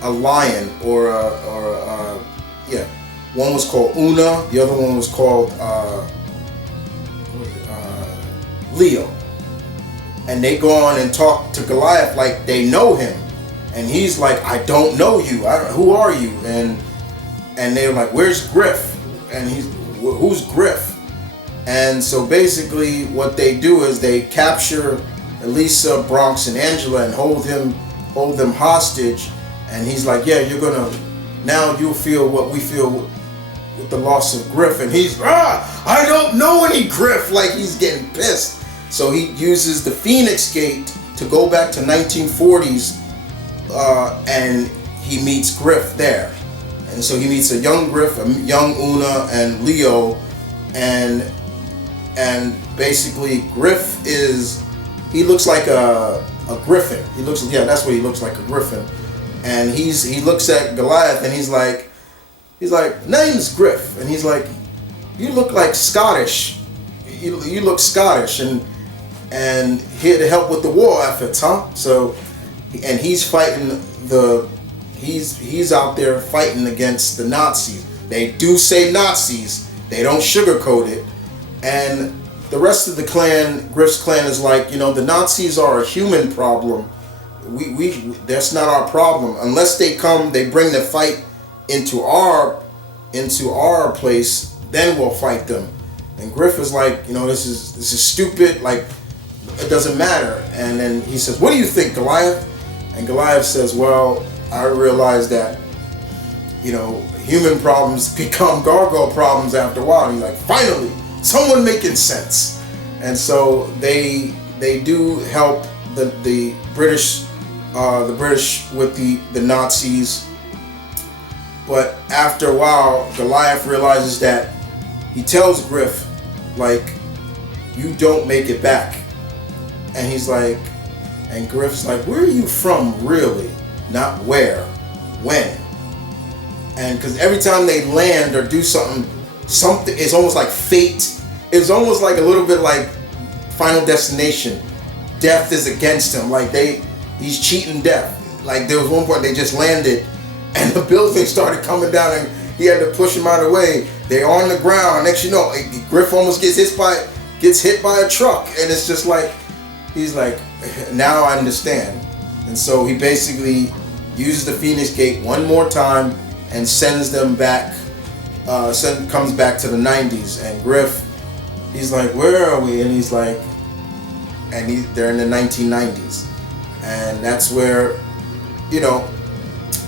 lion, one was called Una, the other one was called Leo. And they go on and talk to Goliath like they know him, and he's like, I don't know you, who are you? And they're like, where's Griff? And who's Griff? And so basically what they do is they capture Elisa, Bronx, and Angela and hold them hostage. And he's like, yeah, now you'll feel what we feel with the loss of Griff. And he's, I don't know any Griff. Like, he's getting pissed. So he uses the Phoenix Gate to go back to 1940s, and he meets Griff there. And so he meets a young Griff, a young Una, and Leo, and basically Griff he looks like a griffin. That's what he looks like, a griffin. And he looks at Goliath and he's like, name's Griff. And he's like, you look like Scottish. You look Scottish and here to help with the war efforts, huh? So, and he's fighting he's out there fighting against the Nazis. They do say Nazis. They don't sugarcoat it. And the rest of the clan, Griff's clan, is like, the Nazis are a human problem. That's not our problem. Unless they bring the fight into our place, then we'll fight them. And Griff is like, this is stupid. Like, it doesn't matter. And then he says, what do you think, Goliath? And Goliath says, well, I realize that, human problems become gargoyle problems after a while. And he's like, finally, someone making sense. And so they do help the British with the Nazis. But after a while, Goliath realizes that he tells Griff, like, you don't make it back. And he's like, and Griff's like, where are you from, really? Not where. when. And because every time they land or do something, it's almost like fate. It's almost like a little bit like Final Destination. Death is against him. Like he's cheating death. Like there was one point they just landed and the building started coming down and he had to push him out of the way. They're on the ground. Next you know, Griff almost gets hit by a truck. And it's just like, he's like, now I understand. And so he basically uses the Phoenix Gate one more time and sends them back, comes back to the 90s. And Griff, he's like, where are we? And he's like, they're in the 1990s. And that's where, you know,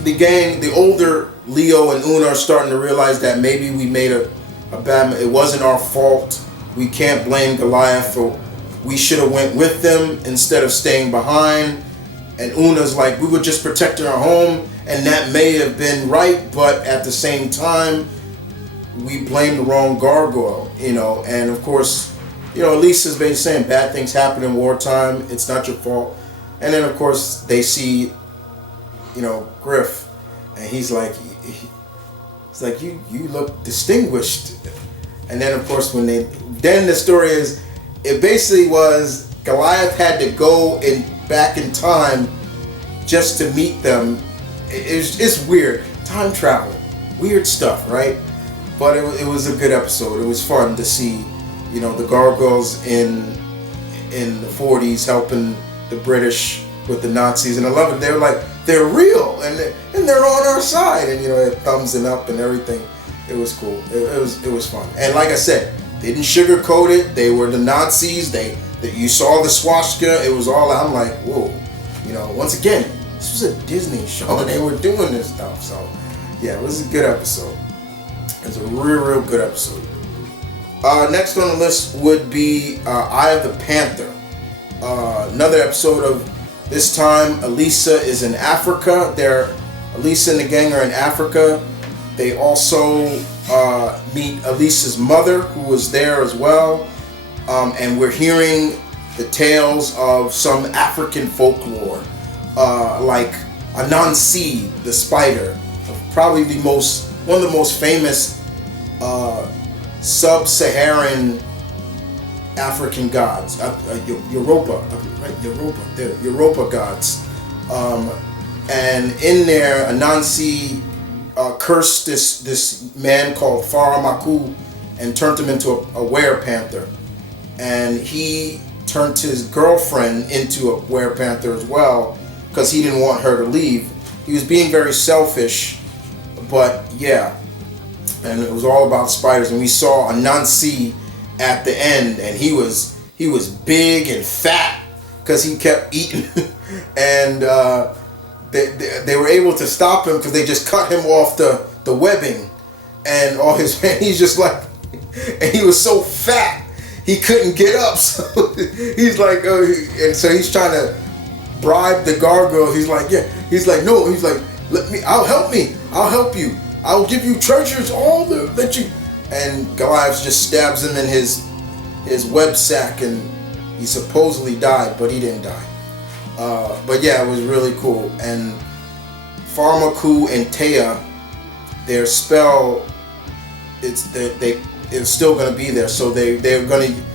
the gang, the older Leo and Una are starting to realize that maybe we made a bad, it wasn't our fault. We can't blame Goliath for, we should have went with them instead of staying behind. And Una's like, we were just protecting our home, and that may have been right, but at the same time, we blame the wrong gargoyle, you know. And of course, you know, Lisa's basically saying bad things happen in wartime, it's not your fault. And then of course they see, you know, Griff, and he's like, you look distinguished. And then of course then the story is, it basically was Goliath had to go back in time just to meet them. It's weird, time travel, weird stuff, right? But it was a good episode. It was fun to see, you know, the Gargoyles in the 40s helping the British with the Nazis, and I love it. They're like, they're real, and they're on our side, and you know, thumbs and up and everything. It was cool. It was fun. And like I said, they didn't sugarcoat it. They were the Nazis. You saw the swastika. It was all. I'm like, whoa. You know, once again, this was a Disney show, and they were doing this stuff. So, yeah, it was a good episode. It's a real good episode. Next on the list would be Eye of the Panther. Another episode of, this time Elisa is in Africa. Elisa and the gang are in Africa. They also meet Elisa's mother, who was there as well. And we're hearing the tales of some African folklore, like Anansi, the spider, probably one of the most famous sub-Saharan African gods, Europa, right? Europa gods. And in there, Anansi cursed this man called Faramaku and turned him into a were-panther. And he turned his girlfriend into a were-panther as well, because he didn't want her to leave. He was being very selfish, but yeah. And it was all about spiders. And we saw Anansi at the end, and he was big and fat because he kept eating. And they were able to stop him because they just cut him off the webbing and all his. He's just like, and he was so fat he couldn't get up. So he's like, and so he's trying to bribe the gargoyle. He's like, yeah. He's like, no. He's like, I'll help you. I'll give you treasures, let you. And Goliath just stabs him in his web sack, and he supposedly died, but he didn't die. But yeah, it was really cool. And Farmaku and Taya, their spell, it's still gonna be there. So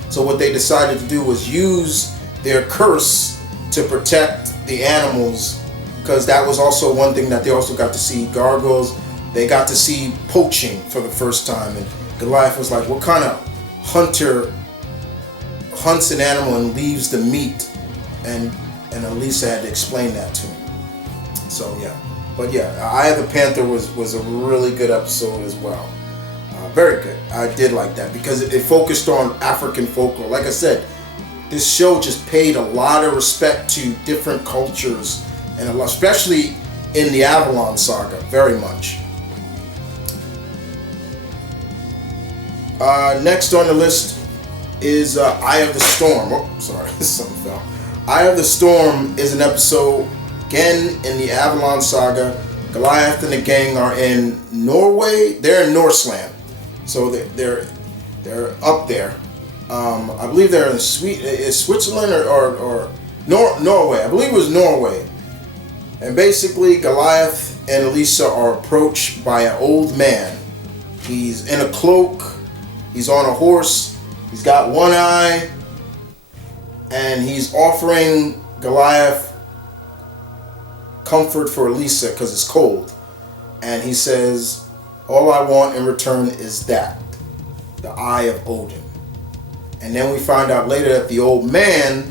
so what they decided to do was use their curse to protect the animals, because that was also one thing that they also got to see. Gargoyles, they got to see poaching for the first time, and Goliath was like, what kind of hunter hunts an animal and leaves the meat? And Elisa had to explain that to him. So yeah, but yeah, Eye of the Panther was a really good episode as well. Very good. I did like that because it focused on African folklore. Like I said, this show just paid a lot of respect to different cultures, and especially in the Avalon saga, very much. Next on the list is Eye of the Storm. Oh, sorry, something fell. Eye of the Storm is an episode, again, in the Avalon saga. Goliath and the gang are in Norway. They're in Norseland. So they're up there. I believe they're in Switzerland or Norway. I believe it was Norway. And basically Goliath and Elisa are approached by an old man. He's in a cloak, he's on a horse, he's got one eye, and he's offering Goliath comfort for Elisa because it's cold. And he says, all I want in return is that, the eye of Odin. And then we find out later that the old man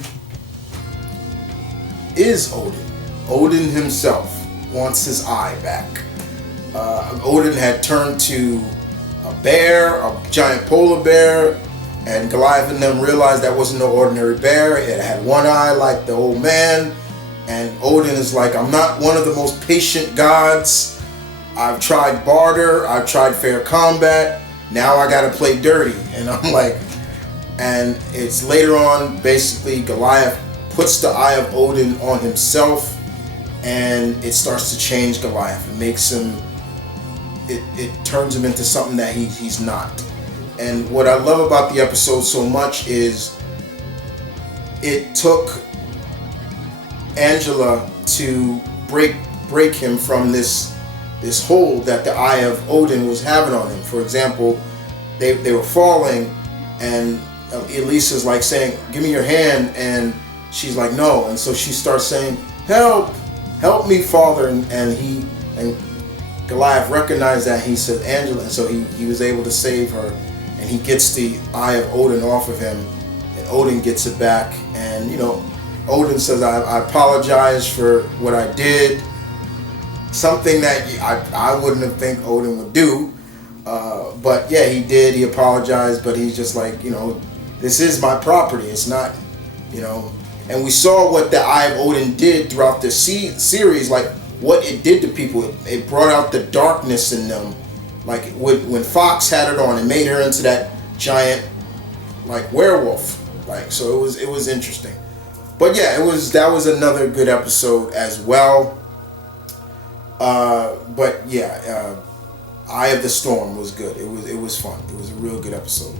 is Odin. Odin himself wants his eye back. Odin had turned to a bear, a giant polar bear, and Goliath and them realized that wasn't no ordinary bear. It had one eye like the old man. And Odin is like, I'm not one of the most patient gods. I've tried barter, I've tried fair combat, now I gotta play dirty. And I'm like, and it's later on, basically Goliath puts the eye of Odin on himself, and it starts to change Goliath. It makes him, it turns him into something that he's not. And what I love about the episode so much is it took Angela to break him from this hold that the eye of Odin was having on him. For example, they were falling, and Elisa's like saying, give me your hand, and she's like, no. And so she starts saying, help me, Father. And Goliath recognized that. He said, Angela. And so he was able to save her, and he gets the eye of Odin off of him, and Odin gets it back. And Odin says, I apologize for what I did. Something that I wouldn't have think Odin would do. But yeah, he did. He apologized, but he's just like, this is my property. It's not, And we saw what the Eye of Odin did throughout the series, like what it did to people. It brought out the darkness in them. Like when Fox had it on, it made her into that giant, like, werewolf. Like, so it was interesting. But yeah, that was another good episode as well. But yeah, Eye of the Storm was good. It was fun. It was a real good episode.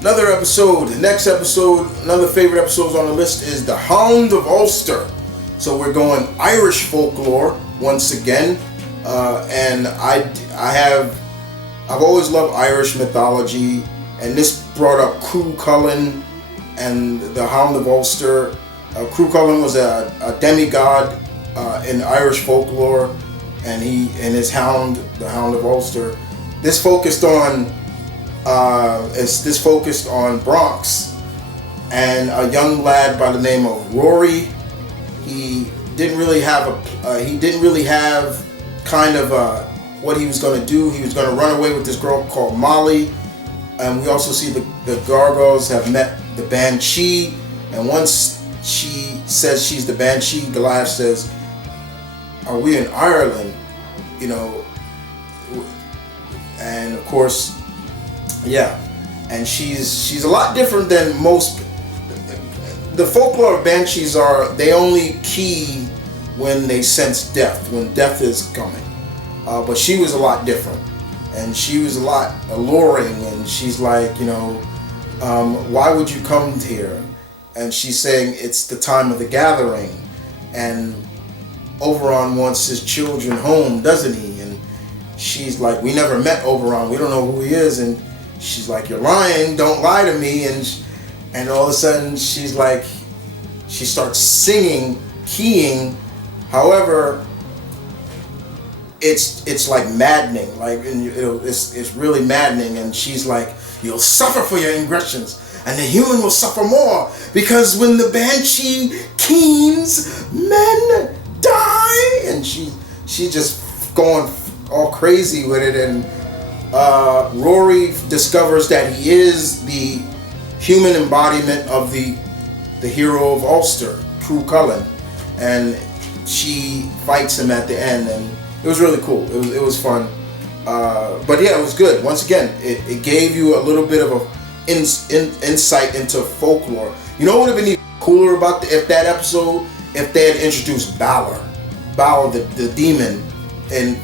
Another episode, the next episode, another favorite episodes on the list is The Hound of Ulster. So we're going Irish folklore once again, and I've always loved Irish mythology, and this brought up Cú Chulainn and the Hound of Ulster. Cú Chulainn was a demigod in Irish folklore, and his hound, the Hound of Ulster. This focused on Bronx and a young lad by the name of Rory. He didn't really have what he was going to do. He was going to run away with this girl called Molly. And we also see the Gargoyles have met the Banshee. And once she says she's the Banshee, Goliath says, are we in Ireland? And of course, yeah, and she's a lot different than most. The folklore of banshees they only key when they sense death, when death is coming. But she was a lot different, and she was a lot alluring, and she's like, why would you come here? And she's saying it's the time of the gathering, and Oberon wants his children home, doesn't he? And she's like, we never met Oberon, we don't know who he is. And she's like, you're lying, don't lie to me. And all of a sudden she's like, she starts singing, keying. However, it's like maddening, like it's really maddening. And she's like, you'll suffer for your ingressions, and the human will suffer more, because when the banshee keens, men die. And she just going all crazy with it. And Rory discovers that he is the human embodiment of the hero of Ulster, Cú Chulainn, and she fights him at the end, and it was really cool. It was fun, but yeah, it was good. Once again, it gave you a little bit of a insight into folklore. You know what would have been even cooler about if that episode, if they had introduced Balor the demon in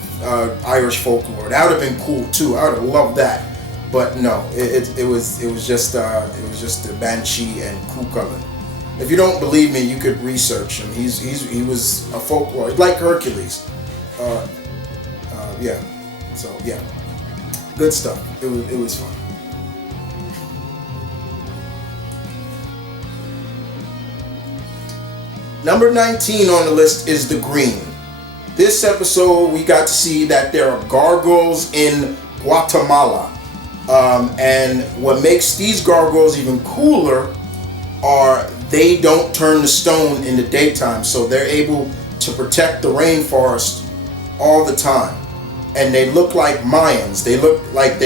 Irish folklore. That would have been cool too. I would have loved that. But no, it was just the Banshee and Cuchulainn. If you don't believe me, you could research him. He was a folklore like Hercules. Yeah. So yeah, good stuff. It was fun. Number 19 on the list is the Green. This episode, we got to see that there are gargoyles in Guatemala. And what makes these gargoyles even cooler are they don't turn to stone in the daytime. So they're able to protect the rainforest all the time. And they look like Mayans. They look like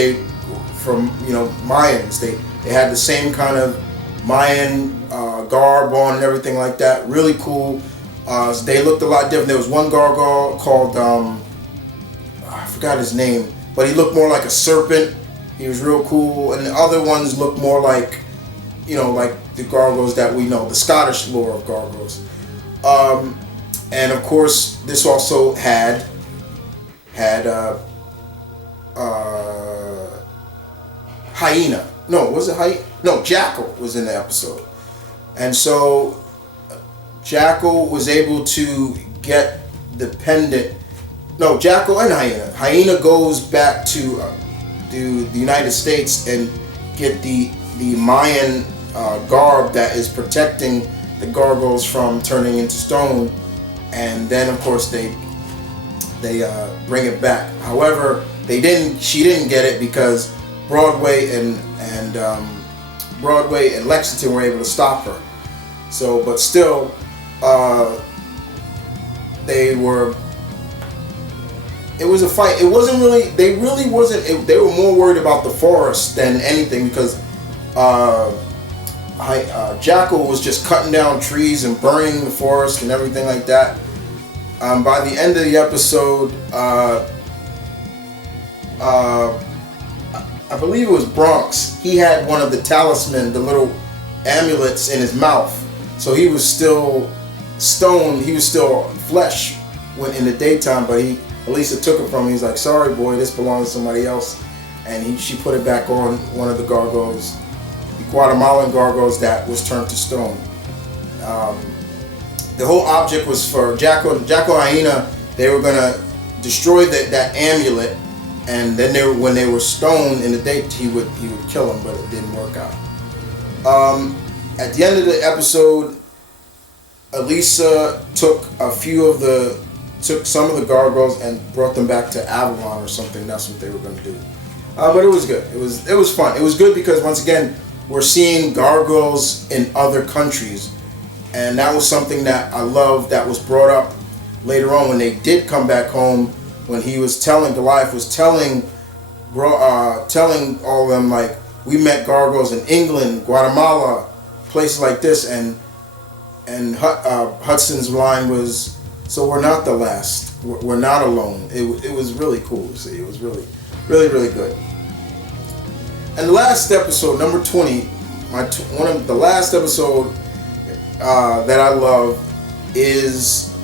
Mayans. They had the same kind of Mayan garb on and everything like that. Really cool. They looked a lot different. There was one gargoyle called, I forgot his name, but he looked more like a serpent. He was real cool. And the other ones looked more like, like the gargoyles that we know, the Scottish lore of gargoyles. And of course, this also had hyena. No, was it hyena? No, Jackal was in the episode. And so Jackal was able to get the pendant. No, Jackal and Hyena. Hyena goes back to the United States and get the Mayan garb that is protecting the gargoyles from turning into stone. And then of course they bring it back. However, she didn't get it because Broadway and Lexington were able to stop her. So, but still, it was a fight. It wasn't really, they were more worried about the forest than anything because Jackal was just cutting down trees and burning the forest and everything like that. By the end of the episode, I believe it was Bronx, he had one of the talisman, the little amulets in his mouth. So he was still stone, he was still flesh when in the daytime, but Elisa took it from him. He's like, sorry boy, this belongs to somebody else. And she put it back on one of the gargoyles, the Guatemalan gargoyles that was turned to stone. The whole object was for Jackal and Hyena. They were gonna destroy that amulet, and then when they were stoned in the day, he would kill them, but it didn't work out. At the end of the episode, Elisa took some of the gargoyles and brought them back to Avalon or something. That's what they were going to do. But it was good. It was fun. It was good because once again we're seeing gargoyles in other countries, and that was something that I love. That was brought up later on when they did come back home. When Goliath was telling all of them, like, we met gargoyles in England, Guatemala, places like this, and Hudson's line was, so we're not the last. We're not alone. It was really cool to see. It was really, really, really good. And the last episode, number 20, one of the last episode that I love is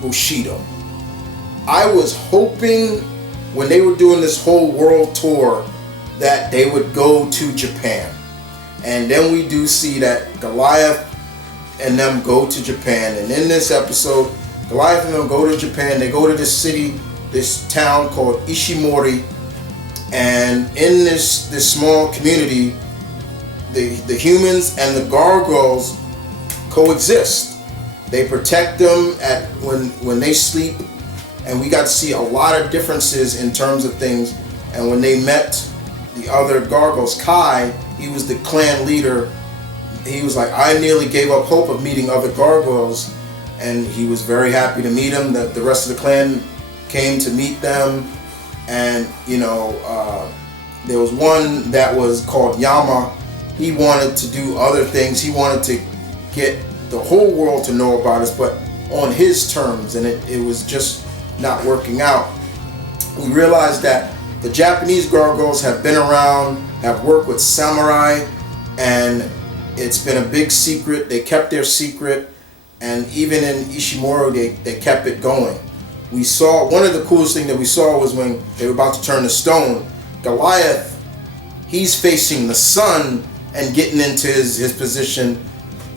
Bushido. I was hoping when they were doing this whole world tour that they would go to Japan. And then we do see that Goliath and them go to Japan. And in this episode, Goliath and them go to Japan. They go to this city, this town called Ishimori. And in this small community, the humans and the gargoyles coexist. They protect them when they sleep. And we got to see a lot of differences in terms of things. And when they met the other gargoyles, Kai, he was the clan leader. He was like, I nearly gave up hope of meeting other gargoyles. And he was very happy to meet them. The rest of the clan came to meet them. And, there was one that was called Yama. He wanted to do other things. He wanted to get the whole world to know about us, but on his terms. And it was just not working out. We realized that the Japanese gargoyles have been around, have worked with samurai, and it's been a big secret. They kept their secret, and even in Ishimori, they kept it going. One of the coolest things that we saw was when they were about to turn to stone, Goliath he's facing the sun and getting into his position.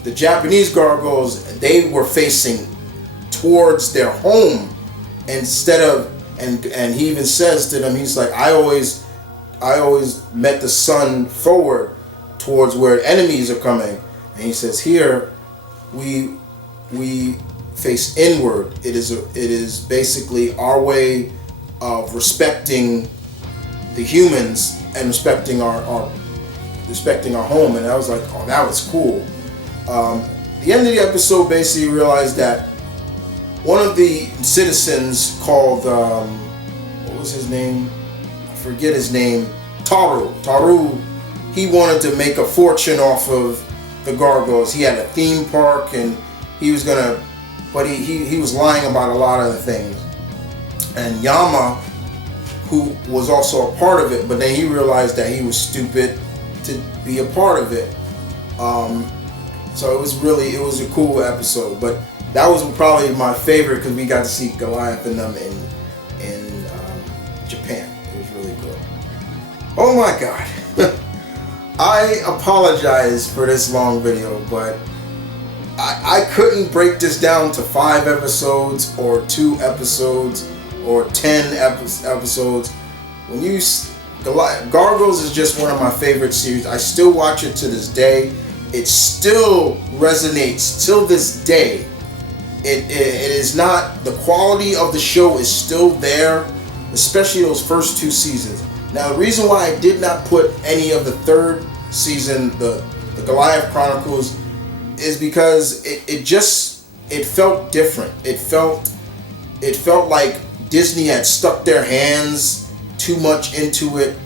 The Japanese gargoyles, they were facing towards their home instead of, and he even says to them, he's like, I always met the sun forward towards where enemies are coming. And he says, here we face inward. It is basically our way of respecting the humans and respecting our home. And I was like, oh, that was cool. The end of the episode basically realized that one of the citizens called what was his name? I forget his name. Taru. He wanted to make a fortune off of the gargoyles. He had a theme park and he was gonna, but he was lying about a lot of the things. And Yama, who was also a part of it, but then he realized that he was stupid to be a part of it. So it was a cool episode. But that was probably my favorite because we got to see Goliath and them in Japan. It was really good. Oh my God. I apologize for this long video, but I couldn't break this down to 5 episodes or 2 episodes or 10 episodes. When you Gargoyles is just one of my favorite series. I still watch it to this day. It still resonates till this day. It is not, the quality of the show is still there, especially those first 2 seasons. Now, the reason why I did not put any of the 3rd season, the Goliath Chronicles, is because it felt different. It felt like Disney had stuck their hands too much into it.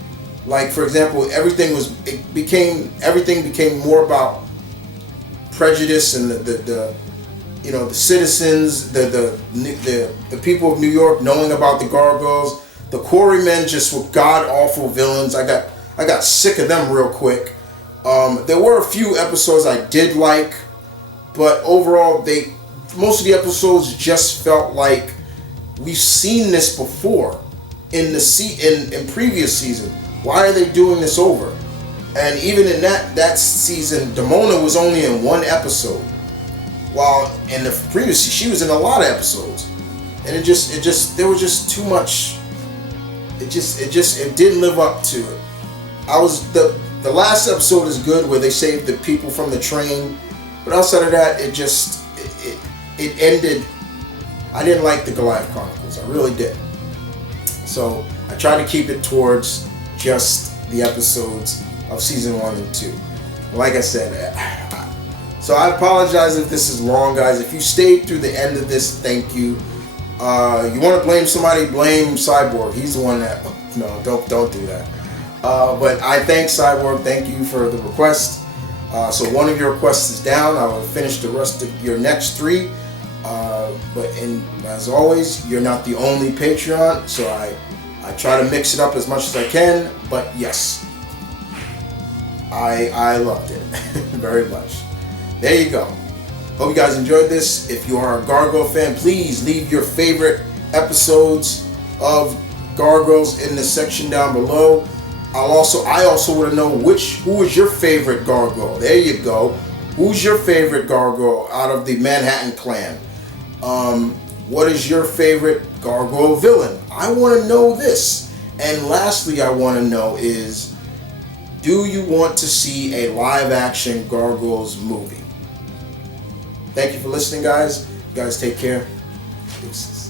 Like, for example, everything became more about prejudice and the citizens, the people of New York knowing about the gargoyles. The Quarrymen just were god awful villains. I got sick of them real quick. There were a few episodes I did like, but overall, most of the episodes just felt like we've seen this before in previous season. Why are they doing this over? And even in that season, Demona was only in 1 episode, while in the previous she was in a lot of episodes, and there was just too much. It didn't live up to it. The last episode is good where they saved the people from the train, but outside of that, it ended. I didn't like the Goliath Chronicles. I really did. So I tried to keep it towards just the episodes of season 1 and 2. Like I said, so I apologize if this is long, guys. If you stayed through the end of this, thank you. You want to blame somebody, blame Cyborg. He's the one that, no, don't do that. But I thank Cyborg. Thank you for the request. So one of your requests is down. I will finish the rest of your next 3. But as always, you're not the only Patreon, so I try to mix it up as much as I can. But yes, I loved it very much. There you go. Hope you guys enjoyed this. If you are a Gargoyle fan, please leave your favorite episodes of Gargoyles in the section down below. I also want to know who is your favorite Gargoyle. There you go. Who's your favorite Gargoyle out of the Manhattan Clan? What is your favorite Gargoyle villain? I want to know this. And lastly, I want to know is, do you want to see a live-action Gargoyles movie? Thank you for listening, guys. You guys take care. Peace.